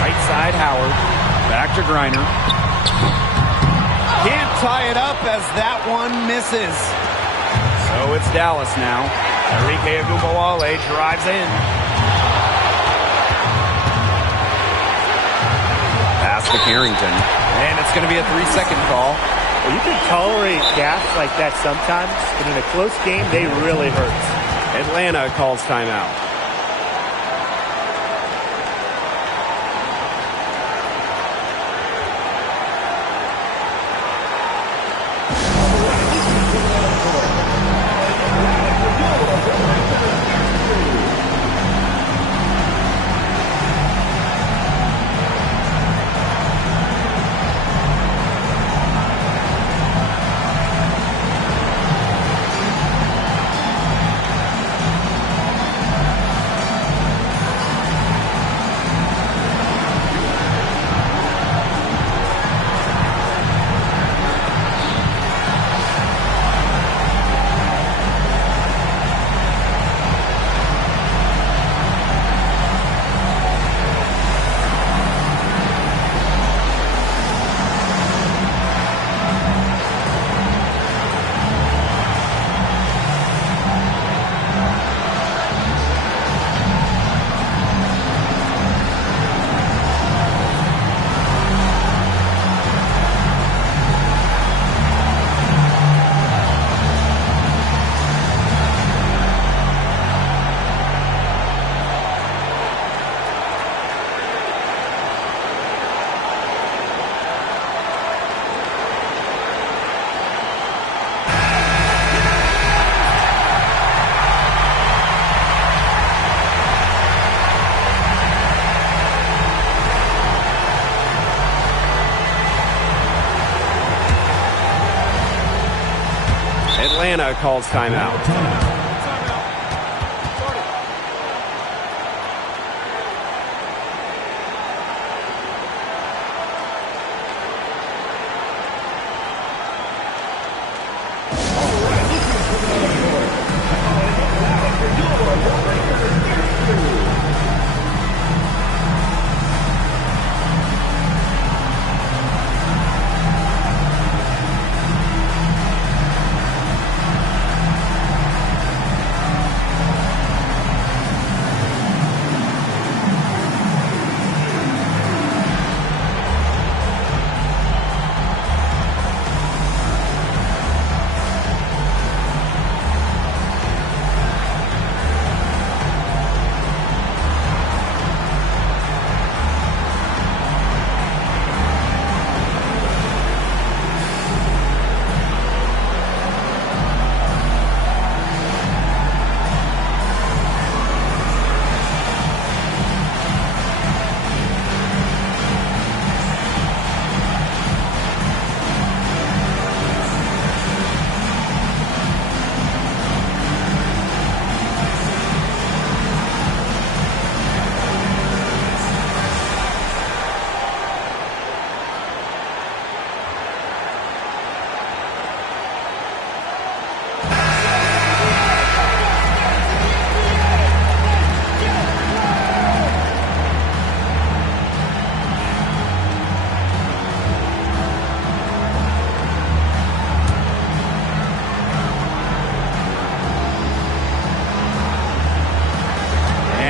Right side Howard. Back to Griner. Can't tie it up as that one misses. So it's Dallas now. Enrique Agumbawale drives in. Pass to Carrington. And it's going to be a 3-second call. Well, you can tolerate gaps like that sometimes, but in a close game, they really hurt. Atlanta calls timeout. Atlanta calls timeout.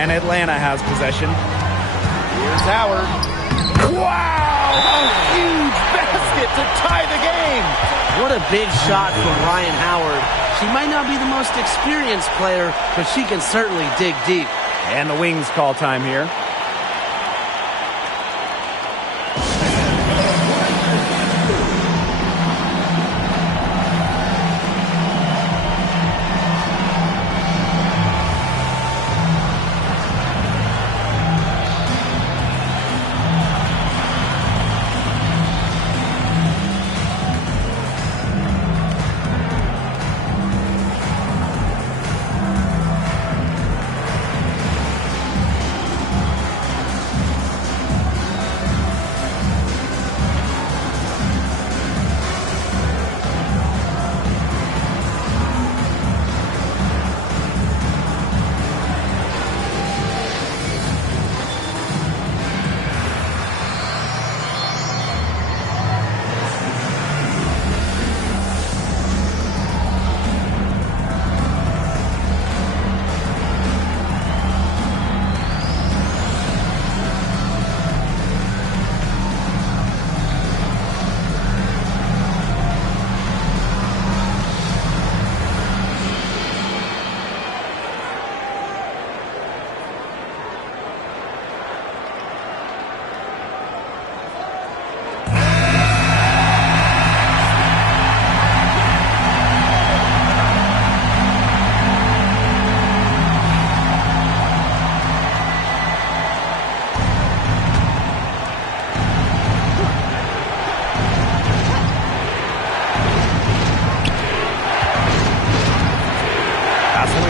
And Atlanta has possession. Here's Howard. Wow! A huge basket to tie the game. What a big shot from Ryan Howard. She might not be the most experienced player, but she can certainly dig deep. And the Wings call time here.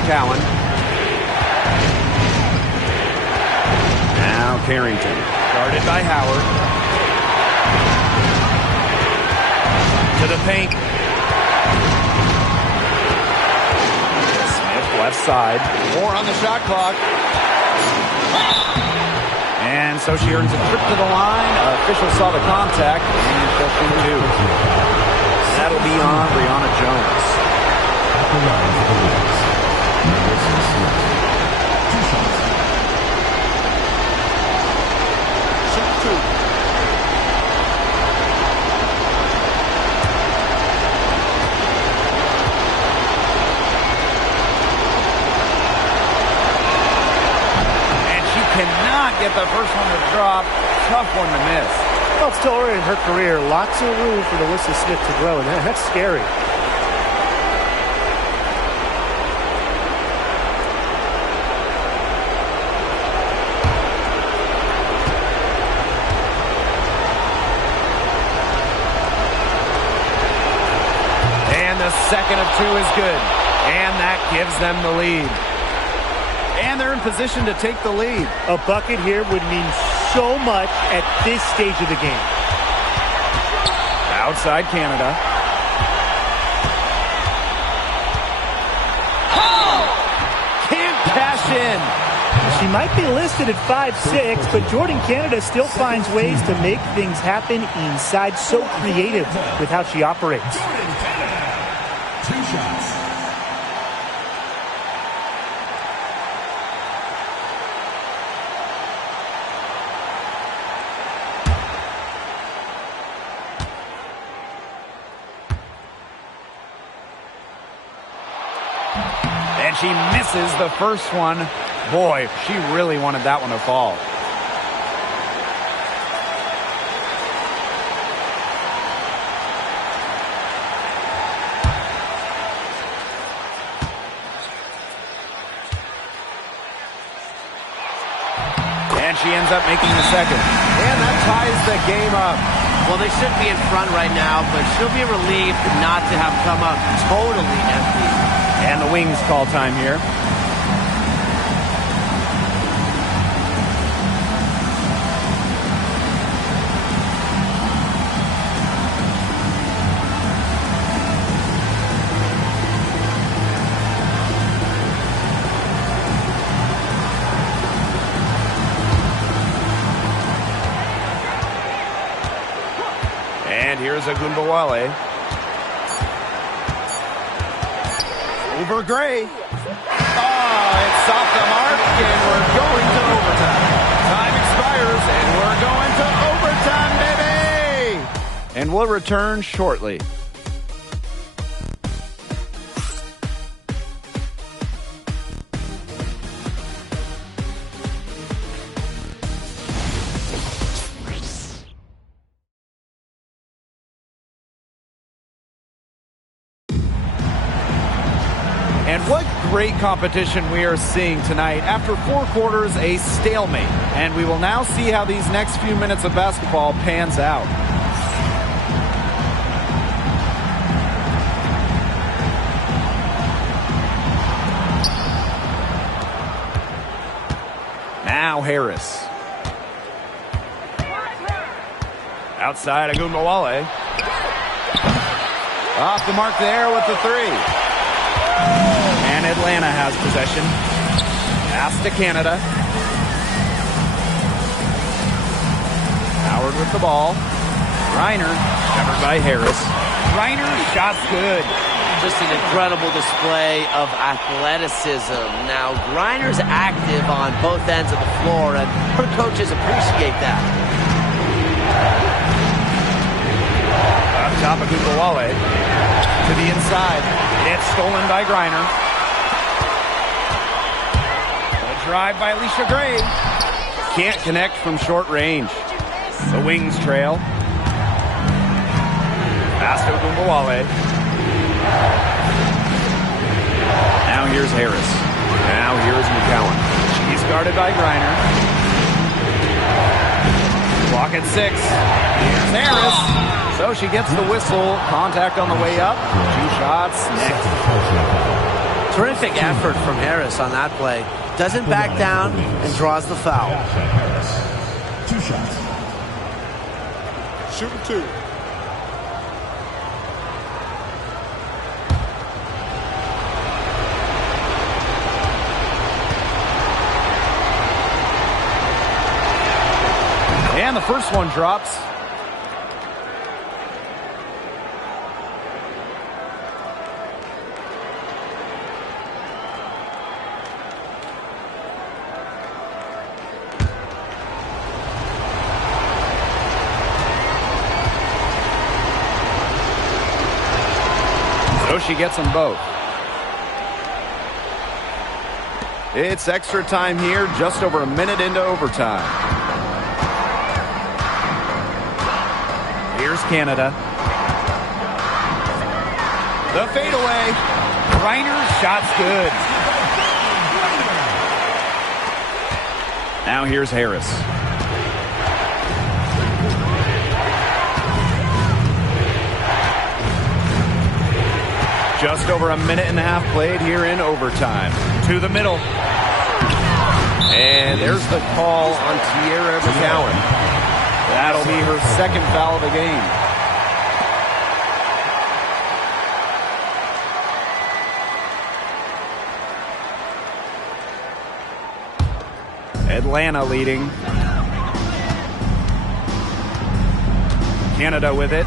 Cowan. Now Carrington. Guarded by Howard. To the paint. Smith left side. 4 on the shot clock. And so she earns a trip to the line. Officials saw the contact and question 2. That'll be on Brianna Jones. Cannot get the first one to drop. Tough one to miss. Well, it's still early in her career. Lots of room for Alyssa Smith to grow, and that's scary. And the second of two is good. And that gives them the lead. And they're in position to take the lead. A bucket here would mean so much at this stage of the game. Outside Canada. Can't cash in. She might be listed at 5'6", but Jordan Canada still finds ways to make things happen inside. So creative with how she operates. Jordan Canada. 2 shots. And she misses the first one. Boy, she really wanted that one to fall. And she ends up making the second. And that ties the game up. Well, they should be in front right now, but she'll be relieved not to have come up totally empty. And the Wings call time here. And here's Agumbawale. Over Gray. Oh, it's off the mark, and we're going to overtime. Time expires, and we're going to overtime, baby! And we'll return shortly. And what great competition we are seeing tonight. After 4 quarters, a stalemate. And we will now see how these next few minutes of basketball pans out. Now Harris. Outside Agumbawale. Off the mark there with the 3. And Atlanta has possession. Pass to Canada. Howard with the ball. Reiner, covered by Harris. Reiner, shot's good. Just an incredible display of athleticism. Now, Griner's active on both ends of the floor, and her coaches appreciate that. Up top of Agumbawale. To the inside. It's stolen by Griner. A drive by Alicia Gray. Can't connect from short range. The Wings trail. Pass to Agumbawale. Now here's Harris. Now here's McCowan. She's guarded by Griner. Clock at 6. Here's Harris. So she gets the whistle. Contact on the way up. 2 shots next. Terrific effort from Harris on that play. Doesn't back down and draws the foul. 2 shots. Shooting 2. And the first one drops. So she gets them both. It's extra time here, just over a minute into overtime. Here's Canada. The fadeaway. Reiner's shot's good. Now here's Harris. Just over a minute and a half played here in overtime. To the middle. And there's the call on Tierra McCowan. That'll be her second foul of the game. Atlanta leading. Canada with it.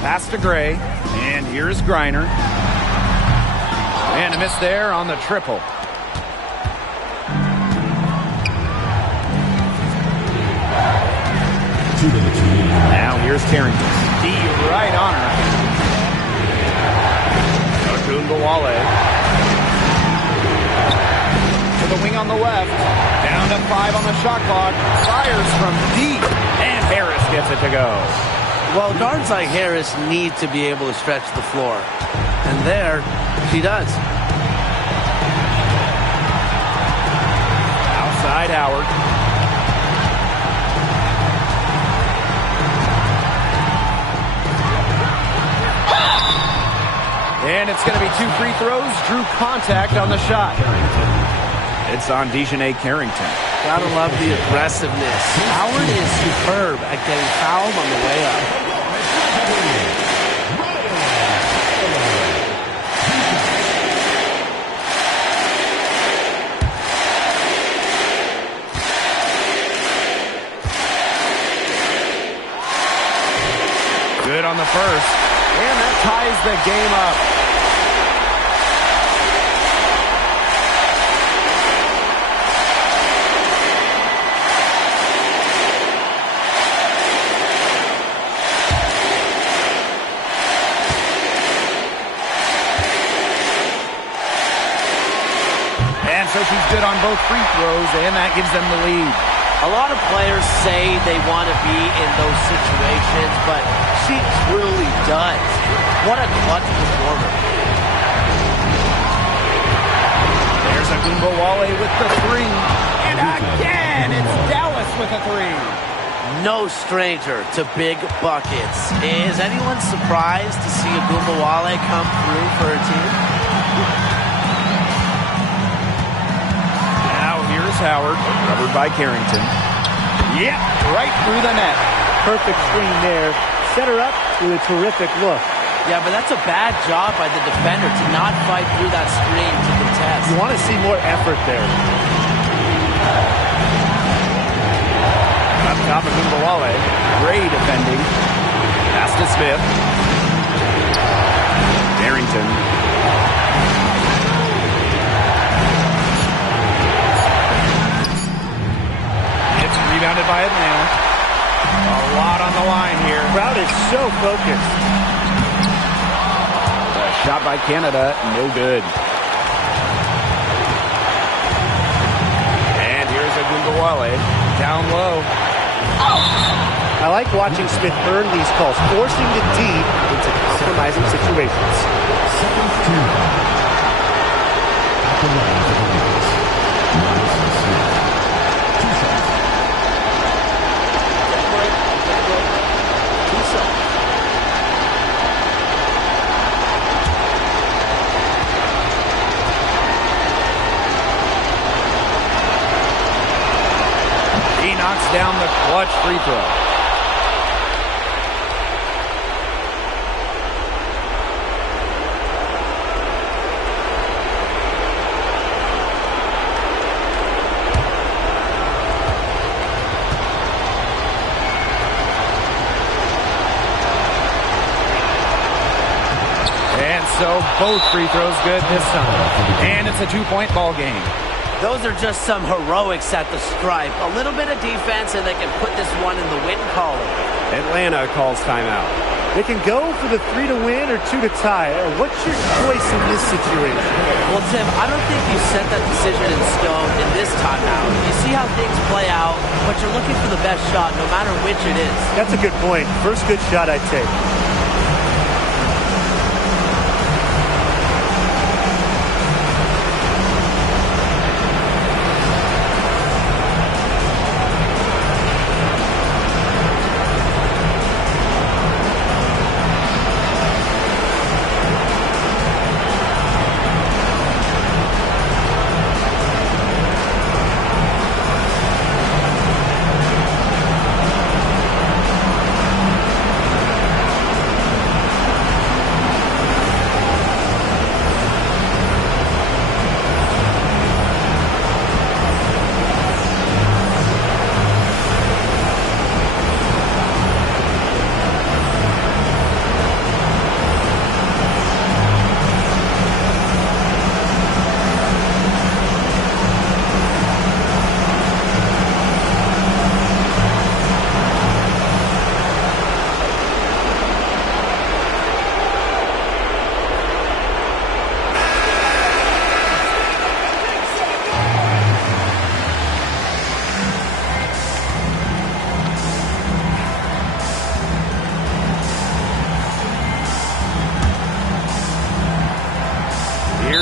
Pass to Gray. And here's Griner. And a miss there on the triple. Now here's Carrington. D right on her. Ogunbowale. To the wing on the left. Down to 5 on the shot clock. Fires from deep. And Harris gets it to go. Well, guards like Harris need to be able to stretch the floor. And there, she does. Outside Howard. And it's going to be 2 free throws. Drew contact on the shot. It's on Dejanay Carrington. Gotta love the aggressiveness. Howard is superb at getting fouled on the way up. Good on the first. And that ties the game up. And so she's good on both free throws, and that gives them the lead. A lot of players say they want to be in those situations, but she truly does. What a clutch performer. There's Ogunbowale with the 3. And again, it's Dallas with a 3. No stranger to big buckets. Is anyone surprised to see Ogunbowale come through for her team? Now here's Howard, covered by Carrington. Yep, right through the net. Perfect screen there. Set her up with a terrific look. Yeah, but that's a bad job by the defender to not fight through that screen to contest. You want to see more effort there. Up top of Ogunbowale. Gray defending. Pass to Smith. Carrington. It's rebounded by Atlanta. A lot on the line here. Crowd is so focused. Shot by Canada, no good. And here's Ogunbowale, down low. I like watching Smith earn these calls, forcing the D into compromising situations. He knocks down the clutch free throw. And so both free throws good this time. And it's a 2-point ball game. Those are just some heroics at the stripe. A little bit of defense, and they can put this one in the win column. Atlanta calls timeout. They can go for the 3 to win or 2 to tie. What's your choice in this situation? Well, Tim, I don't think you set that decision in stone in this timeout. You see how things play out, but you're looking for the best shot, no matter which it is. That's a good point. First good shot I'd take.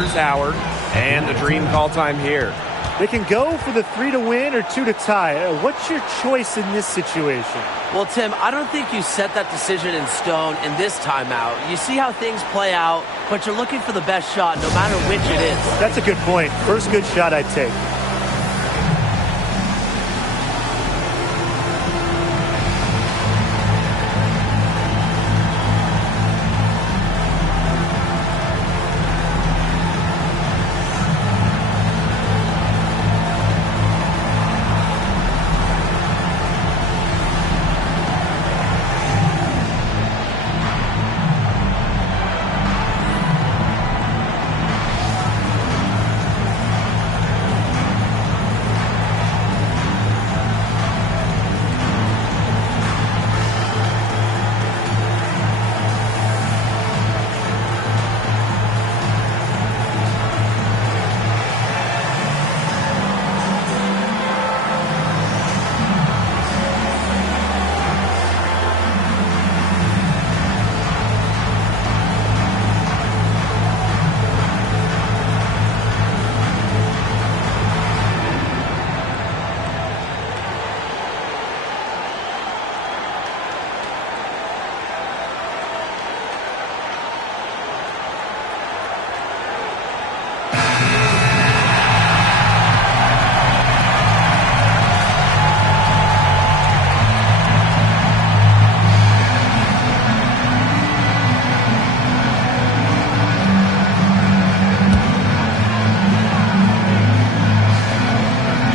Here's Howard, and the dream call time here. They can go for the 3 to win or 2 to tie. What's your choice in this situation? Well, Tim, I don't think you set that decision in stone in this timeout. You see how things play out, but you're looking for the best shot no matter which it is. That's a good point. First good shot I'd take.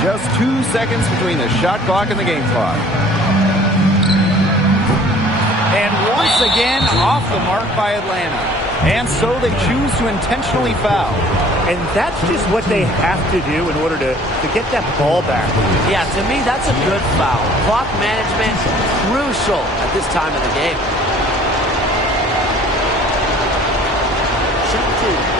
Just 2 seconds between the shot clock and the game clock. And once again, off the mark by Atlanta. And so they choose to intentionally foul. And that's just what they have to do in order to get that ball back. Yeah, to me, that's a good foul. Clock management, crucial at this time of the game. Shoot 2.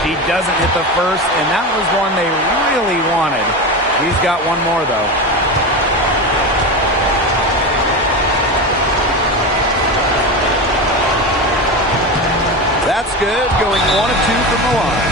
He doesn't hit the first, and that was one they really wanted. He's got one more, though. That's good, going 1 of 2 from the line.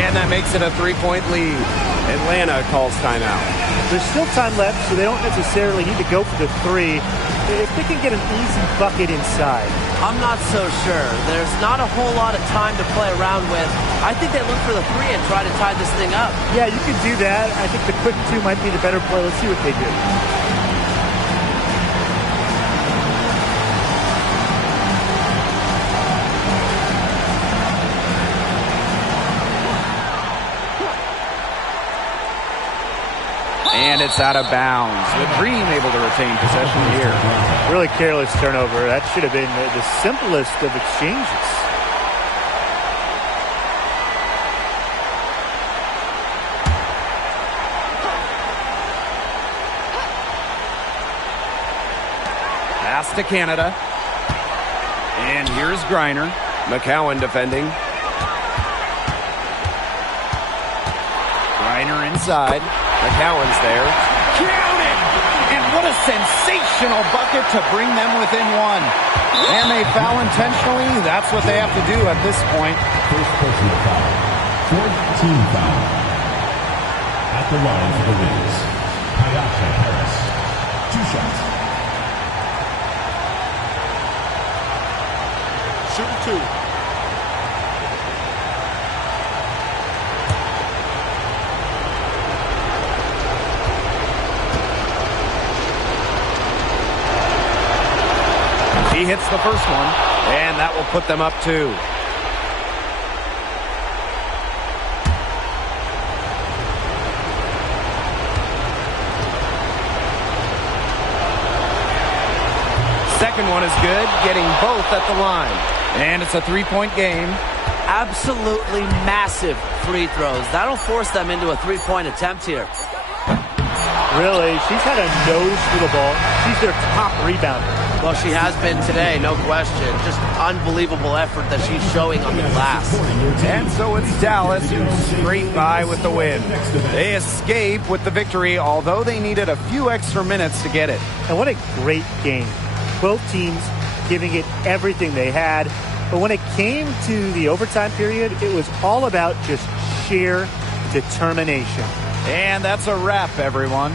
And that makes it a 3-point lead. Atlanta calls timeout. There's still time left, so they don't necessarily need to go for the 3. If they can get an easy bucket inside. I'm not so sure. There's not a whole lot of time to play around with. I think they look for the 3 and try to tie this thing up. Yeah, you could do that. I think the quick 2 might be the better play. Let's see what they do. And it's out of bounds. The Dream able to retain possession here. Really careless turnover. That should have been the simplest of exchanges. Pass to Canada. And here's Griner. McCowan defending. Griner inside. McCowan's there. Counted! And what a sensational bucket to bring them within 1. And they foul intentionally. That's what they have to do at this point. First personal foul. Fourth team foul. At the line for the wins. Hayasha Harris. 2 shots. Shoot 2. He hits the first one, and that will put them up 2. Second one is good, getting both at the line. And it's a 3-point game. Absolutely massive free throws. That'll force them into a 3-point attempt here. Really, she's had a nose for the ball. She's their top rebounder. Well, she has been today, no question. Just unbelievable effort that she's showing on the glass. And so it's Dallas who scraped by with the win. They escape with the victory, although they needed a few extra minutes to get it. And what a great game. Both teams giving it everything they had. But when it came to the overtime period, it was all about just sheer determination. And that's a wrap, everyone.